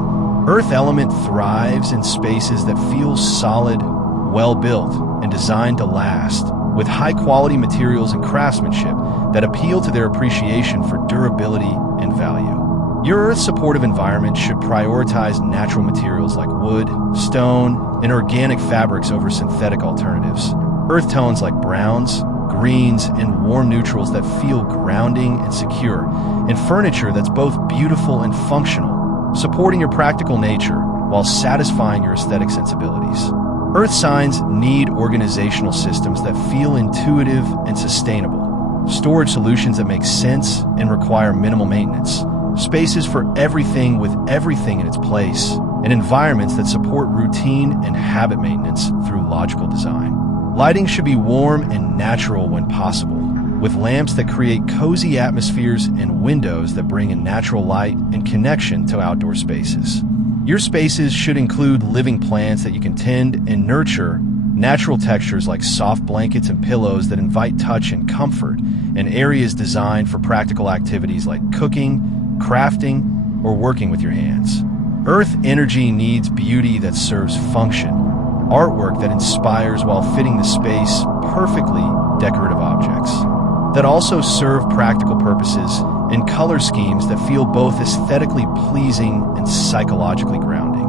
Earth element thrives in spaces that feel solid, well-built, and designed to last, with high-quality materials and craftsmanship that appeal to their appreciation for durability and value. Your Earth-supportive environment should prioritize natural materials like wood, stone, and organic fabrics over synthetic alternatives. Earth tones like browns, greens, and warm neutrals that feel grounding and secure, and furniture that's both beautiful and functional, supporting your practical nature while satisfying your aesthetic sensibilities. Earth signs need organizational systems that feel intuitive and sustainable, storage solutions that make sense and require minimal maintenance, spaces for everything with everything in its place, and environments that support routine and habit maintenance through logical design. Lighting should be warm and natural when possible, with lamps that create cozy atmospheres and windows that bring in natural light and connection to outdoor spaces. Your spaces should include living plants that you can tend and nurture, natural textures like soft blankets and pillows that invite touch and comfort, and areas designed for practical activities like cooking, crafting, or working with your hands. Earth energy needs beauty that serves function, artwork that inspires while fitting the space perfectly, decorative objects that also serve practical purposes, and color schemes that feel both aesthetically pleasing and psychologically grounding.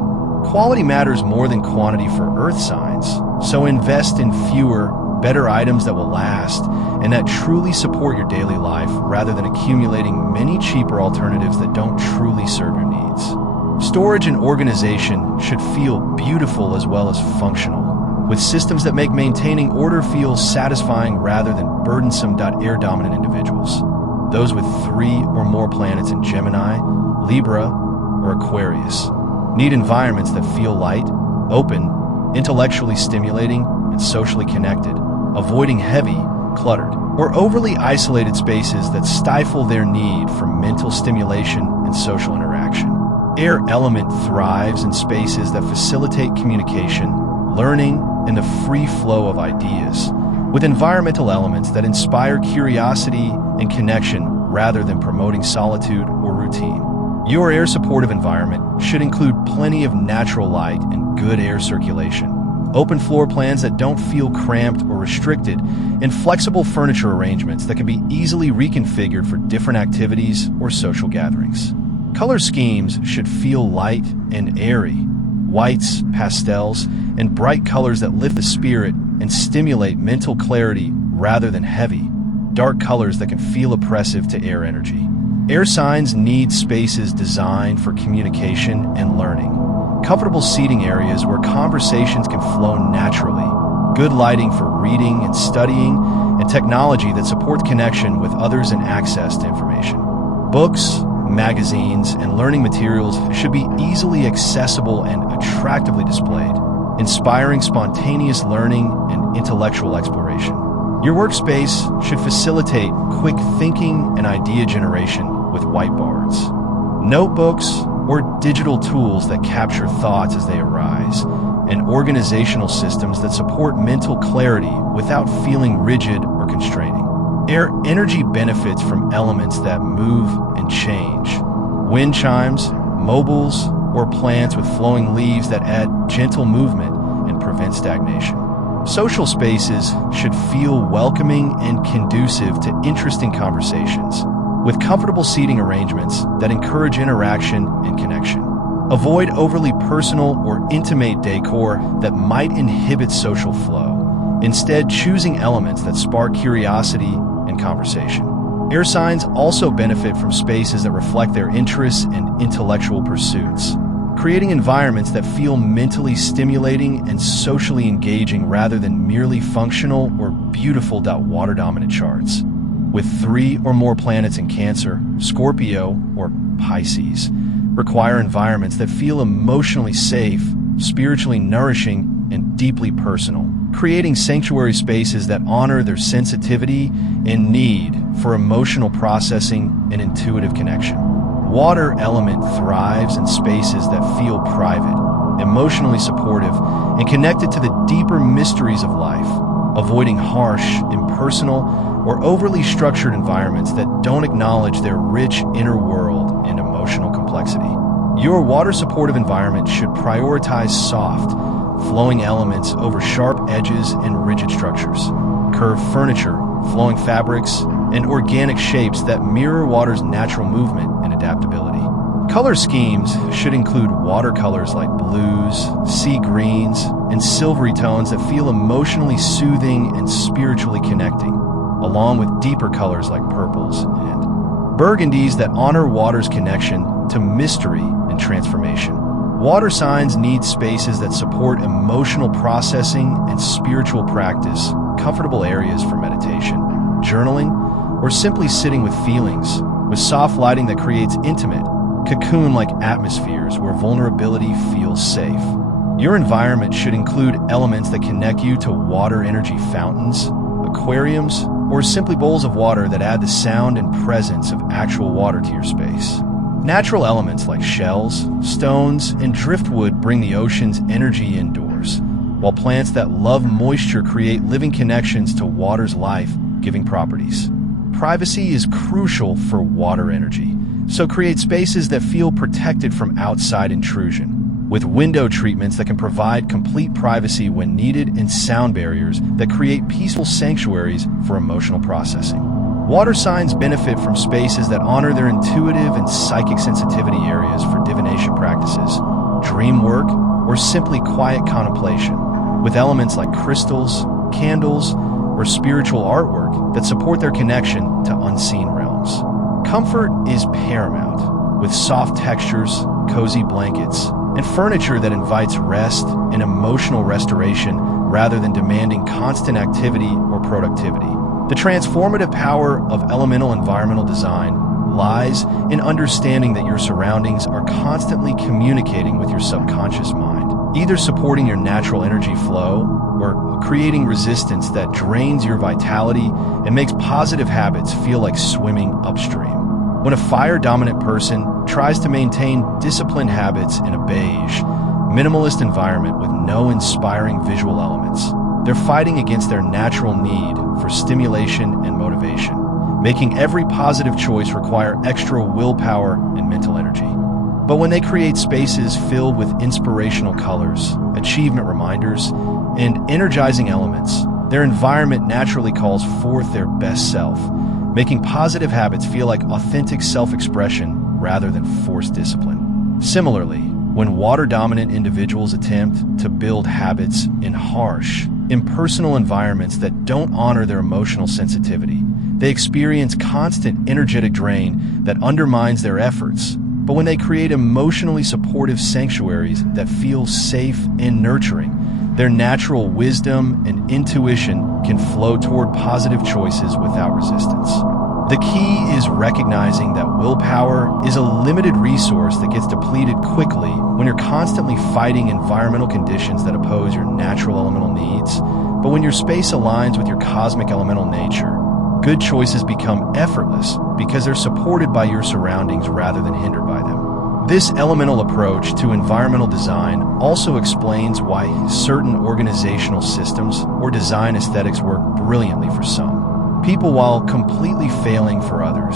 Quality matters more than quantity for Earth signs, so invest in fewer, better items that will last and that truly support your daily life rather than accumulating many cheaper alternatives that don't truly serve your needs. Storage and organization should feel beautiful as well as functional, with systems that make maintaining order feel satisfying rather than burdensome. Air-dominant individuals, those with 3 or more planets in Gemini, Libra, or Aquarius, need environments that feel light, open, intellectually stimulating, and socially connected, avoiding heavy, cluttered, or overly isolated spaces that stifle their need for mental stimulation and social interaction. Air element thrives in spaces that facilitate communication, learning, and the free flow of ideas, with environmental elements that inspire curiosity and connection rather than promoting solitude or routine. Your air-supportive environment should include plenty of natural light and good air circulation, open floor plans that don't feel cramped or restricted, and flexible furniture arrangements that can be easily reconfigured for different activities or social gatherings. Color schemes should feel light and airy, whites, pastels, and bright colors that lift the spirit and stimulate mental clarity rather than heavy, dark colors that can feel oppressive to air energy. Air signs need spaces designed for communication and learning, comfortable seating areas where conversations can flow naturally, good lighting for reading and studying, and technology that supports connection with others and access to information. Books, magazines, and learning materials should be easily accessible and attractively displayed, inspiring spontaneous learning and intellectual exploration. Your workspace should facilitate quick thinking and idea generation with whiteboards, notebooks, or digital tools that capture thoughts as they arise, and organizational systems that support mental clarity without feeling rigid or constraining. Air energy benefits from elements that move and change. Wind chimes, mobiles, or plants with flowing leaves that add gentle movement and prevent stagnation. Social spaces should feel welcoming and conducive to interesting conversations, with comfortable seating arrangements that encourage interaction and connection. Avoid overly personal or intimate decor that might inhibit social flow, instead choosing elements that spark curiosity and conversation. Air signs also benefit from spaces that reflect their interests and intellectual pursuits, creating environments that feel mentally stimulating and socially engaging rather than merely functional or beautiful. Water-dominant charts, with 3 or more planets in Cancer, Scorpio, or Pisces, require environments that feel emotionally safe, spiritually nourishing, and deeply personal, creating sanctuary spaces that honor their sensitivity and need for emotional processing and intuitive connection. Water element thrives in spaces that feel private, emotionally supportive, and connected to the deeper mysteries of life, avoiding harsh, impersonal, or overly structured environments that don't acknowledge their rich inner world and emotional complexity. Your water-supportive environment should prioritize soft, flowing elements over sharp edges and rigid structures, curved furniture, flowing fabrics, and organic shapes that mirror water's natural movement and adaptability. Color schemes should include watercolors like blues, sea greens, and silvery tones that feel emotionally soothing and spiritually connecting, along with deeper colors like purples and burgundies that honor water's connection to mystery and transformation. Water signs need spaces that support emotional processing and spiritual practice, comfortable areas for meditation, journaling, or simply sitting with feelings, with soft lighting that creates intimate, cocoon-like atmospheres where vulnerability feels safe. Your environment should include elements that connect you to water energy fountains, aquariums, or simply bowls of water that add the sound and presence of actual water to your space. Natural elements like shells, stones, and driftwood bring the ocean's energy indoors, while plants that love moisture create living connections to water's life-giving properties. Privacy is crucial for water energy, so create spaces that feel protected from outside intrusion, with window treatments that can provide complete privacy when needed and sound barriers that create peaceful sanctuaries for emotional processing. Water signs benefit from spaces that honor their intuitive and psychic sensitivity areas for divination practices, dream work, or simply quiet contemplation, with elements like crystals, candles, or spiritual artwork that support their connection to unseen realms. Comfort is paramount, with soft textures, cozy blankets, and furniture that invites rest and emotional restoration rather than demanding constant activity or productivity. The transformative power of elemental environmental design lies in understanding that your surroundings are constantly communicating with your subconscious mind, either supporting your natural energy flow or creating resistance that drains your vitality and makes positive habits feel like swimming upstream. When a fire-dominant person tries to maintain disciplined habits in a beige, minimalist environment with no inspiring visual elements, they're fighting against their natural need for stimulation and motivation, making every positive choice require extra willpower and mental energy. But when they create spaces filled with inspirational colors, achievement reminders, and energizing elements, their environment naturally calls forth their best self, making positive habits feel like authentic self-expression rather than forced discipline. Similarly, when water-dominant individuals attempt to build habits in harsh, impersonal environments that don't honor their emotional sensitivity, they experience constant energetic drain that undermines their efforts. But when they create emotionally supportive sanctuaries that feel safe and nurturing, their natural wisdom and intuition can flow toward positive choices without resistance. The key is recognizing that willpower is a limited resource that gets depleted quickly when you're constantly fighting environmental conditions that oppose your natural elemental needs. But when your space aligns with your cosmic elemental nature, good choices become effortless because they're supported by your surroundings rather than hindered by them. This elemental approach to environmental design also explains why certain organizational systems or design aesthetics work brilliantly for some people while completely failing for others.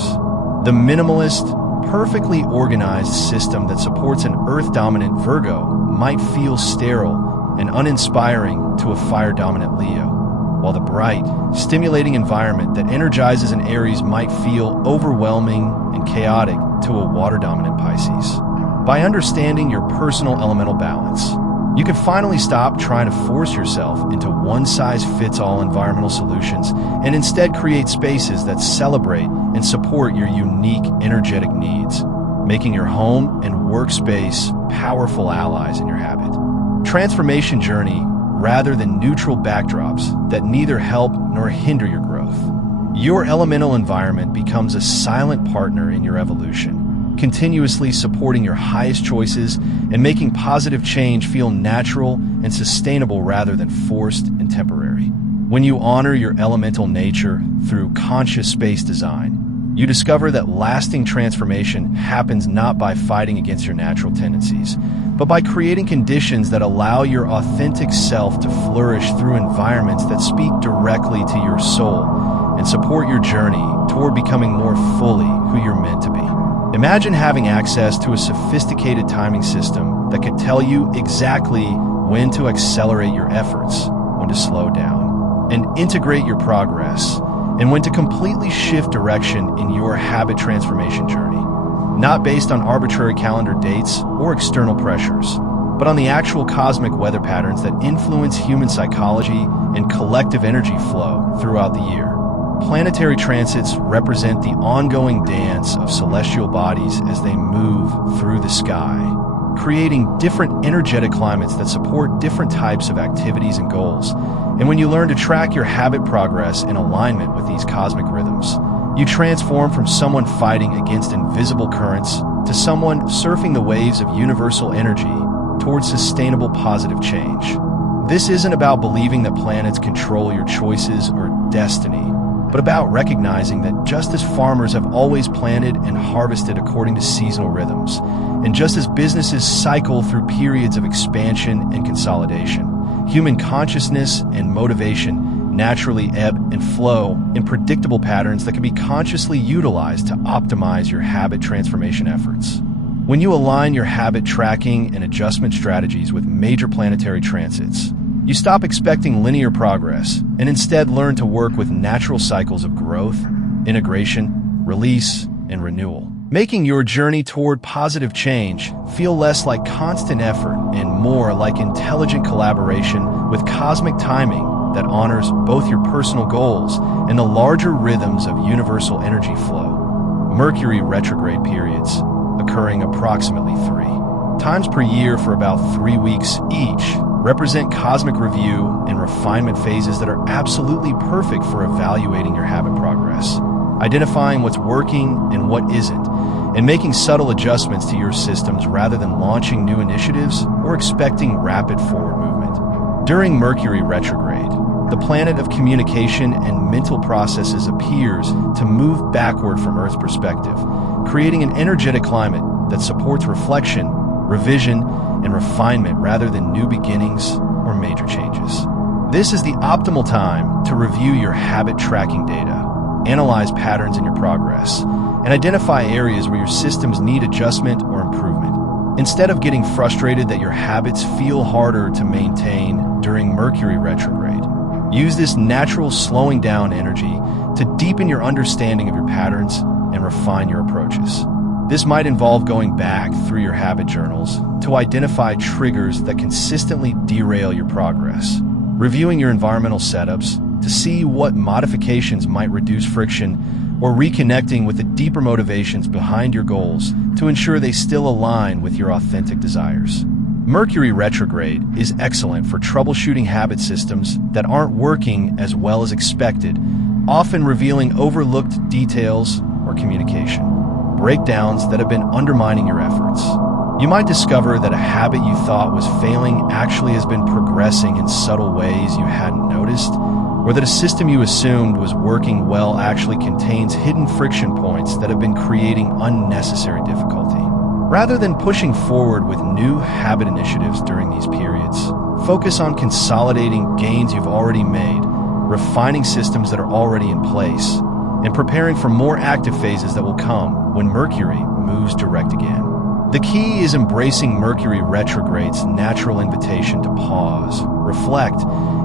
The minimalist, perfectly organized system that supports an earth-dominant Virgo might feel sterile and uninspiring to a fire-dominant Leo, while the bright, stimulating environment that energizes an Aries might feel overwhelming and chaotic to a water-dominant Pisces. By understanding your personal elemental balance, you can finally stop trying to force yourself into one-size-fits-all environmental solutions and instead create spaces that celebrate and support your unique energetic needs, making your home and workspace powerful allies in your habit transformation journey rather than neutral backdrops that neither help nor hinder your growth. Your elemental environment becomes a silent partner in your evolution, continuously supporting your highest choices and making positive change feel natural and sustainable rather than forced and temporary. When you honor your elemental nature through conscious space design, you discover that lasting transformation happens not by fighting against your natural tendencies, but by creating conditions that allow your authentic self to flourish through environments that speak directly to your soul and support your journey toward becoming more fully who you're meant to be. Imagine having access to a sophisticated timing system that could tell you exactly when to accelerate your efforts, when to slow down, and integrate your progress, and when to completely shift direction in your habit transformation journey, not based on arbitrary calendar dates or external pressures, but on the actual cosmic weather patterns that influence human psychology and collective energy flow throughout the year. Planetary transits represent the ongoing dance of celestial bodies as they move through the sky, creating different energetic climates that support different types of activities and goals. And when you learn to track your habit progress in alignment with these cosmic rhythms, you transform from someone fighting against invisible currents to someone surfing the waves of universal energy towards sustainable positive change. This isn't about believing that planets control your choices or destiny, but about recognizing that just as farmers have always planted and harvested according to seasonal rhythms, and just as businesses cycle through periods of expansion and consolidation, human consciousness and motivation naturally ebb and flow in predictable patterns that can be consciously utilized to optimize your habit transformation efforts. When you align your habit tracking and adjustment strategies with major planetary transits, you stop expecting linear progress and instead learn to work with natural cycles of growth, integration, release, and renewal, making your journey toward positive change feel less like constant effort and more like intelligent collaboration with cosmic timing that honors both your personal goals and the larger rhythms of universal energy flow. Mercury retrograde periods, occurring approximately 3 times per year for about 3 weeks each, represent cosmic review and refinement phases that are absolutely perfect for evaluating your habit progress, identifying what's working and what isn't, and making subtle adjustments to your systems rather than launching new initiatives or expecting rapid forward movement. During Mercury retrograde, the planet of communication and mental processes appears to move backward from Earth's perspective, creating an energetic climate that supports reflection, revision, and refinement rather than new beginnings or major changes. This is the optimal time to review your habit tracking data, analyze patterns in your progress, and identify areas where your systems need adjustment or improvement. Instead of getting frustrated that your habits feel harder to maintain during Mercury retrograde, use this natural slowing down energy to deepen your understanding of your patterns and refine your approaches. This might involve going back through your habit journals to identify triggers that consistently derail your progress, reviewing your environmental setups to see what modifications might reduce friction, or reconnecting with the deeper motivations behind your goals to ensure they still align with your authentic desires. Mercury retrograde is excellent for troubleshooting habit systems that aren't working as well as expected, often revealing overlooked details or communication breakdowns that have been undermining your efforts. You might discover that a habit you thought was failing actually has been progressing in subtle ways you hadn't noticed, or that a system you assumed was working well actually contains hidden friction points that have been creating unnecessary difficulty. Rather than pushing forward with new habit initiatives during these periods, focus on consolidating gains you've already made, refining systems that are already in place, and preparing for more active phases that will come when Mercury moves direct again. The key is embracing Mercury retrograde's natural invitation to pause, reflect,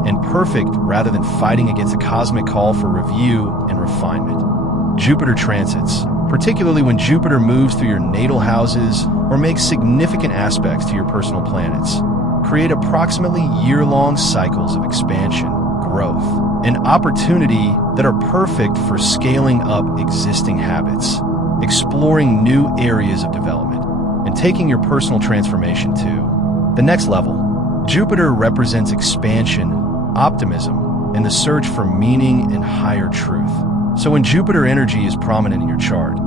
and perfect rather than fighting against a cosmic call for review and refinement. Jupiter transits, particularly when Jupiter moves through your natal houses or makes significant aspects to your personal planets, create approximately year-long cycles of expansion, growth, and opportunity that are perfect for scaling up existing habits, exploring new areas of development, and taking your personal transformation to the next level. Jupiter represents expansion, optimism, and the search for meaning and higher truth. So when Jupiter energy is prominent in your chart,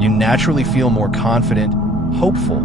you naturally feel more confident, hopeful,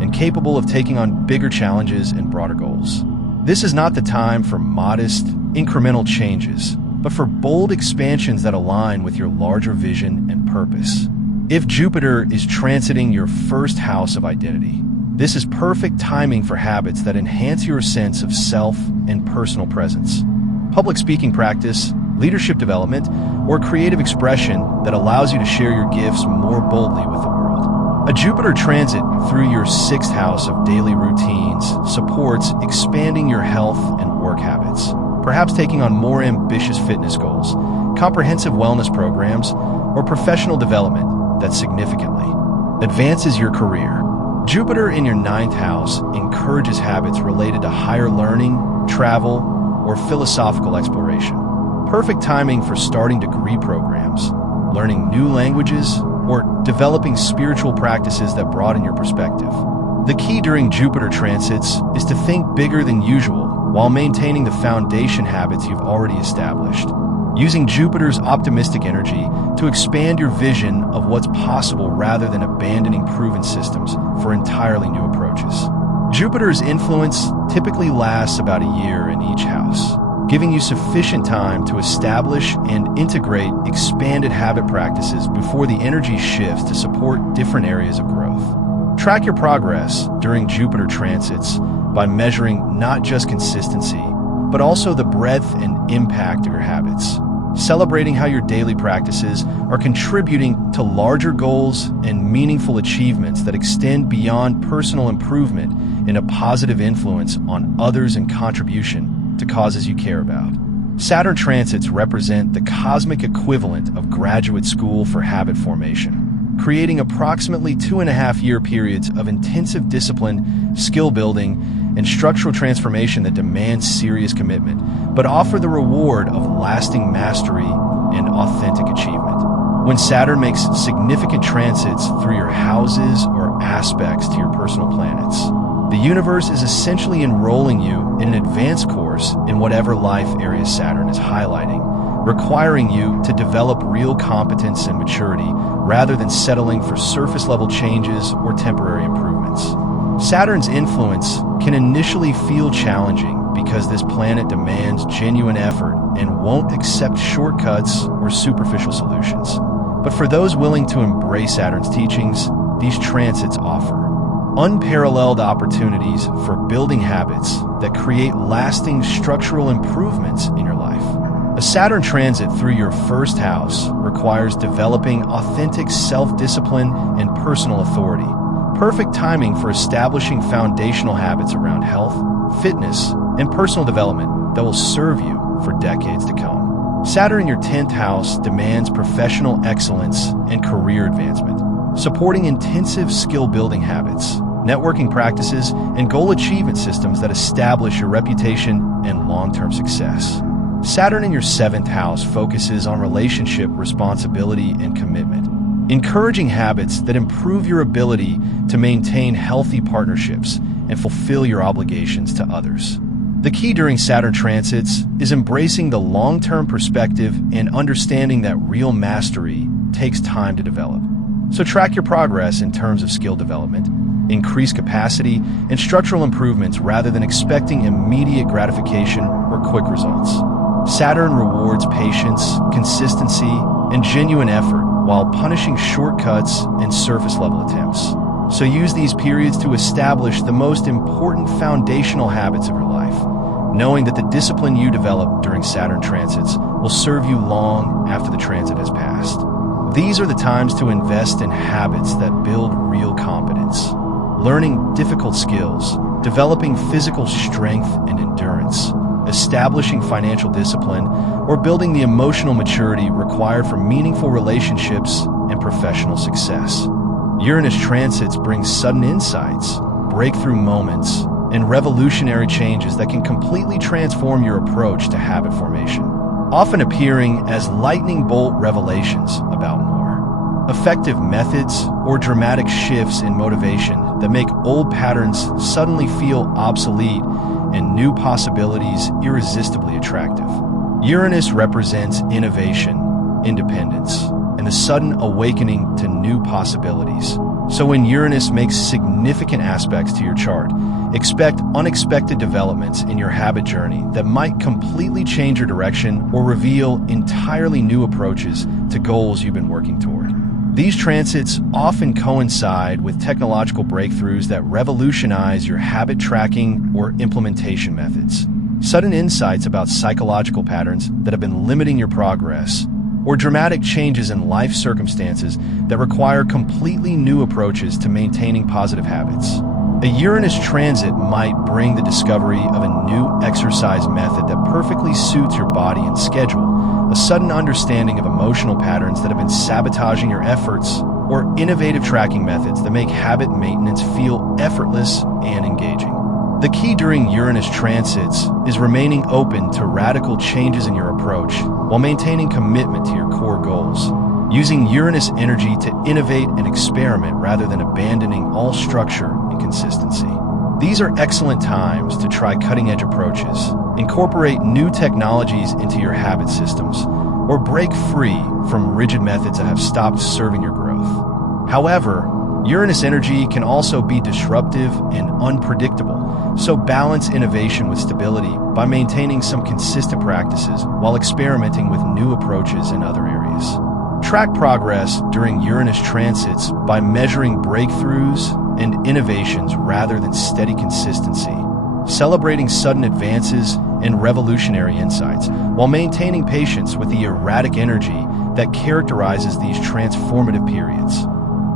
and capable of taking on bigger challenges and broader goals. This is not the time for modest, incremental changes, but for bold expansions that align with your larger vision and purpose. If Jupiter is transiting your first house of identity, this is perfect timing for habits that enhance your sense of self and personal presence. Public speaking practice, leadership development, or creative expression that allows you to share your gifts more boldly with the world. A Jupiter transit through your 6th house of daily routines supports expanding your health and work habits, perhaps taking on more ambitious fitness goals, comprehensive wellness programs, or professional development that significantly advances your career. Jupiter in your 9th house encourages habits related to higher learning, travel, or philosophical exploration. Perfect timing for starting degree programs, learning new languages, or developing spiritual practices that broaden your perspective. The key during Jupiter transits is to think bigger than usual while maintaining the foundation habits you've already established, using Jupiter's optimistic energy to expand your vision of what's possible rather than abandoning proven systems for entirely new approaches. Jupiter's influence typically lasts about a year in each house, giving you sufficient time to establish and integrate expanded habit practices before the energy shifts to support different areas of growth. Track your progress during Jupiter transits by measuring not just consistency, but also the breadth and impact of your habits, celebrating how your daily practices are contributing to larger goals and meaningful achievements that extend beyond personal improvement and a positive influence on others and contribution to causes you care about. Saturn transits represent the cosmic equivalent of graduate school for habit formation, creating approximately 2.5-year periods of intensive discipline, skill building, and structural transformation that demand serious commitment, but offer the reward of lasting mastery and authentic achievement. When Saturn makes significant transits through your houses or aspects to your personal planets, the universe is essentially enrolling you in an advanced course in whatever life area Saturn is highlighting, requiring you to develop real competence and maturity rather than settling for surface-level changes or temporary improvements. Saturn's influence can initially feel challenging because this planet demands genuine effort and won't accept shortcuts or superficial solutions. But for those willing to embrace Saturn's teachings, these transits offer unparalleled opportunities for building habits that create lasting structural improvements in your life. A Saturn transit through your first house requires developing authentic self-discipline and personal authority. Perfect timing for establishing foundational habits around health, fitness, and personal development that will serve you for decades to come. Saturn in your 10th house demands professional excellence and career advancement, supporting intensive skill-building habits, networking practices, and goal achievement systems that establish your reputation and long-term success. Saturn in your 7th house focuses on relationship responsibility and commitment, encouraging habits that improve your ability to maintain healthy partnerships and fulfill your obligations to others. The key during Saturn transits is embracing the long-term perspective and understanding that real mastery takes time to develop. So track your progress in terms of skill development, increase capacity, and structural improvements rather than expecting immediate gratification or quick results. Saturn rewards patience, consistency, and genuine effort while punishing shortcuts and surface-level attempts. So use these periods to establish the most important foundational habits of your life, knowing that the discipline you develop during Saturn transits will serve you long after the transit has passed. These are the times to invest in habits that build real competence, learning difficult skills, developing physical strength and endurance, establishing financial discipline, or building the emotional maturity required for meaningful relationships and professional success. Uranus transits bring sudden insights, breakthrough moments, and revolutionary changes that can completely transform your approach to habit formation, often appearing as lightning bolt revelations about more effective methods or dramatic shifts in motivation that make old patterns suddenly feel obsolete and new possibilities irresistibly attractive. Uranus represents innovation, independence, and the sudden awakening to new possibilities. So when Uranus makes significant aspects to your chart, expect unexpected developments in your habit journey that might completely change your direction or reveal entirely new approaches to goals you've been working toward. These transits often coincide with technological breakthroughs that revolutionize your habit tracking or implementation methods. Sudden insights about psychological patterns that have been limiting your progress, or dramatic changes in life circumstances that require completely new approaches to maintaining positive habits. A Uranus transit might bring the discovery of a new exercise method that perfectly suits your body and schedule, a sudden understanding of emotional patterns that have been sabotaging your efforts, or innovative tracking methods that make habit maintenance feel effortless and engaging. The key during Uranus transits is remaining open to radical changes in your approach while maintaining commitment to your core goals, using Uranus energy to innovate and experiment rather than abandoning all structure and consistency. These are excellent times to try cutting-edge approaches, incorporate new technologies into your habit systems, or break free from rigid methods that have stopped serving your growth. However, Uranus energy can also be disruptive and unpredictable, so balance innovation with stability by maintaining some consistent practices while experimenting with new approaches in other areas. Track progress during Uranus transits by measuring breakthroughs and innovations rather than steady consistency, celebrating sudden advances and revolutionary insights while maintaining patience with the erratic energy that characterizes these transformative periods.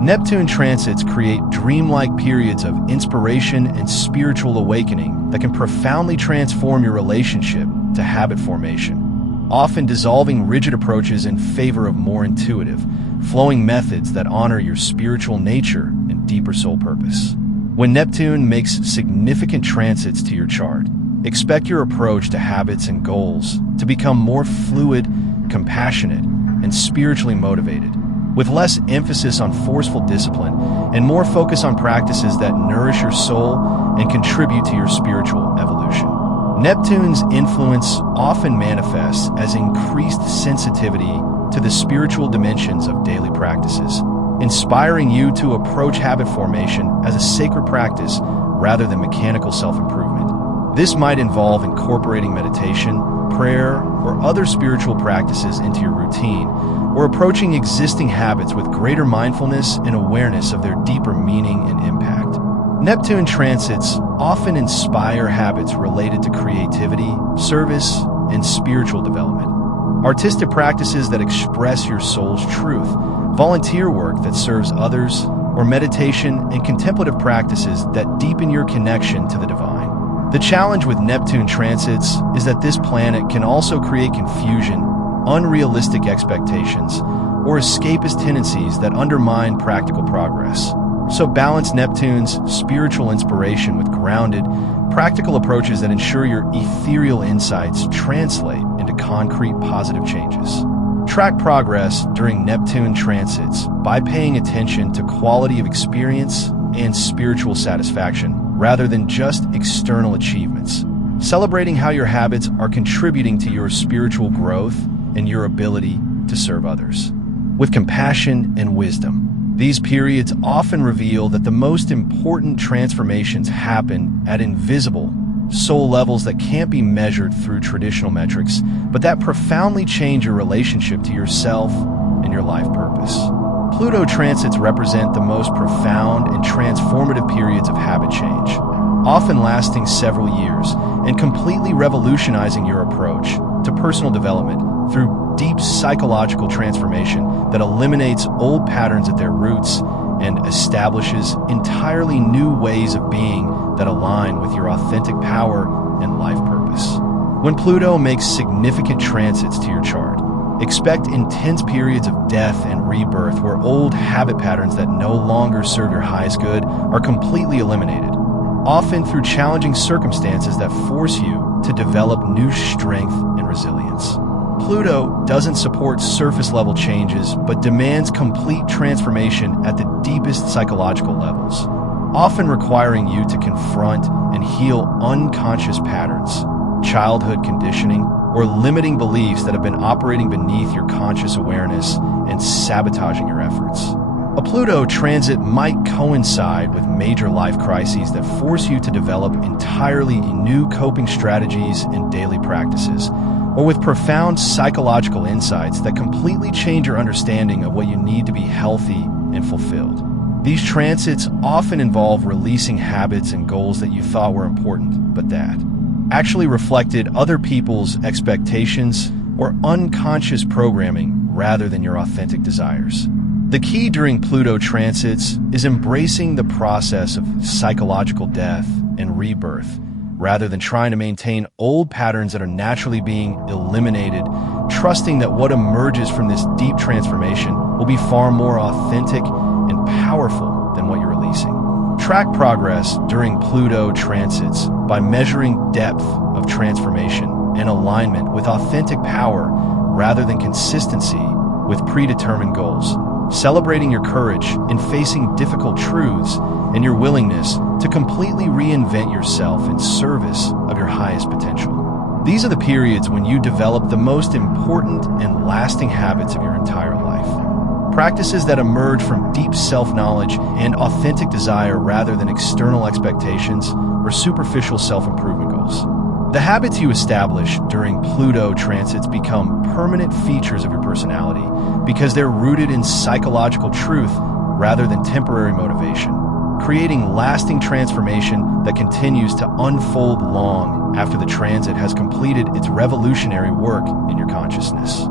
Neptune transits create dreamlike periods of inspiration and spiritual awakening that can profoundly transform your relationship to habit formation, often dissolving rigid approaches in favor of more intuitive, flowing methods that honor your spiritual nature and deeper soul purpose. When Neptune makes significant transits to your chart, expect your approach to habits and goals to become more fluid, compassionate, and spiritually motivated, with less emphasis on forceful discipline and more focus on practices that nourish your soul and contribute to your spiritual evolution. Neptune's influence often manifests as increased sensitivity to the spiritual dimensions of daily practices, inspiring you to approach habit formation as a sacred practice rather than mechanical self-improvement. This might involve incorporating meditation, prayer, or other spiritual practices into your routine, or approaching existing habits with greater mindfulness and awareness of their deeper meaning and impact. Neptune transits often inspire habits related to creativity, service, and spiritual development. Artistic practices that express your soul's truth, volunteer work that serves others, or meditation and contemplative practices that deepen your connection to the divine. The challenge with Neptune transits is that this planet can also create confusion, unrealistic expectations, or escapist tendencies that undermine practical progress. So balance Neptune's spiritual inspiration with grounded, practical approaches that ensure your ethereal insights translate into concrete positive changes. Track progress during Neptune transits by paying attention to quality of experience and spiritual satisfaction rather than just external achievements, celebrating how your habits are contributing to your spiritual growth and your ability to serve others. With compassion and wisdom, these periods often reveal that the most important transformations happen at invisible soul levels that can't be measured through traditional metrics, but that profoundly change your relationship to yourself and your life purpose. Pluto transits represent the most profound and transformative periods of habit change, often lasting several years and completely revolutionizing your approach to personal development through deep psychological transformation that eliminates old patterns at their roots and establishes entirely new ways of being that align with your authentic power and life purpose. When Pluto makes significant transits to your chart, expect intense periods of death and rebirth where old habit patterns that no longer serve your highest good are completely eliminated, often through challenging circumstances that force you to develop new strength and resilience. Pluto doesn't support surface-level changes, but demands complete transformation at the deepest psychological levels, often requiring you to confront and heal unconscious patterns, childhood conditioning, or limiting beliefs that have been operating beneath your conscious awareness and sabotaging your efforts. A Pluto transit might coincide with major life crises that force you to develop entirely new coping strategies and daily practices, or with profound psychological insights that completely change your understanding of what you need to be healthy and fulfilled. These transits often involve releasing habits and goals that you thought were important, but that actually reflected other people's expectations or unconscious programming rather than your authentic desires. The key during Pluto transits is embracing the process of psychological death and rebirth, rather than trying to maintain old patterns that are naturally being eliminated, trusting that what emerges from this deep transformation will be far more authentic and powerful than what you're releasing. Track progress during Pluto transits by measuring depth of transformation and alignment with authentic power rather than consistency with predetermined goals, celebrating your courage in facing difficult truths and your willingness to completely reinvent yourself in service of your highest potential. These are the periods when you develop the most important and lasting habits of your entire life. Practices that emerge from deep self-knowledge and authentic desire rather than external expectations or superficial self-improvement goals. The habits you establish during Pluto transits become permanent features of your personality because they're rooted in psychological truth rather than temporary motivation, creating lasting transformation that continues to unfold long after the transit has completed its revolutionary work in your consciousness.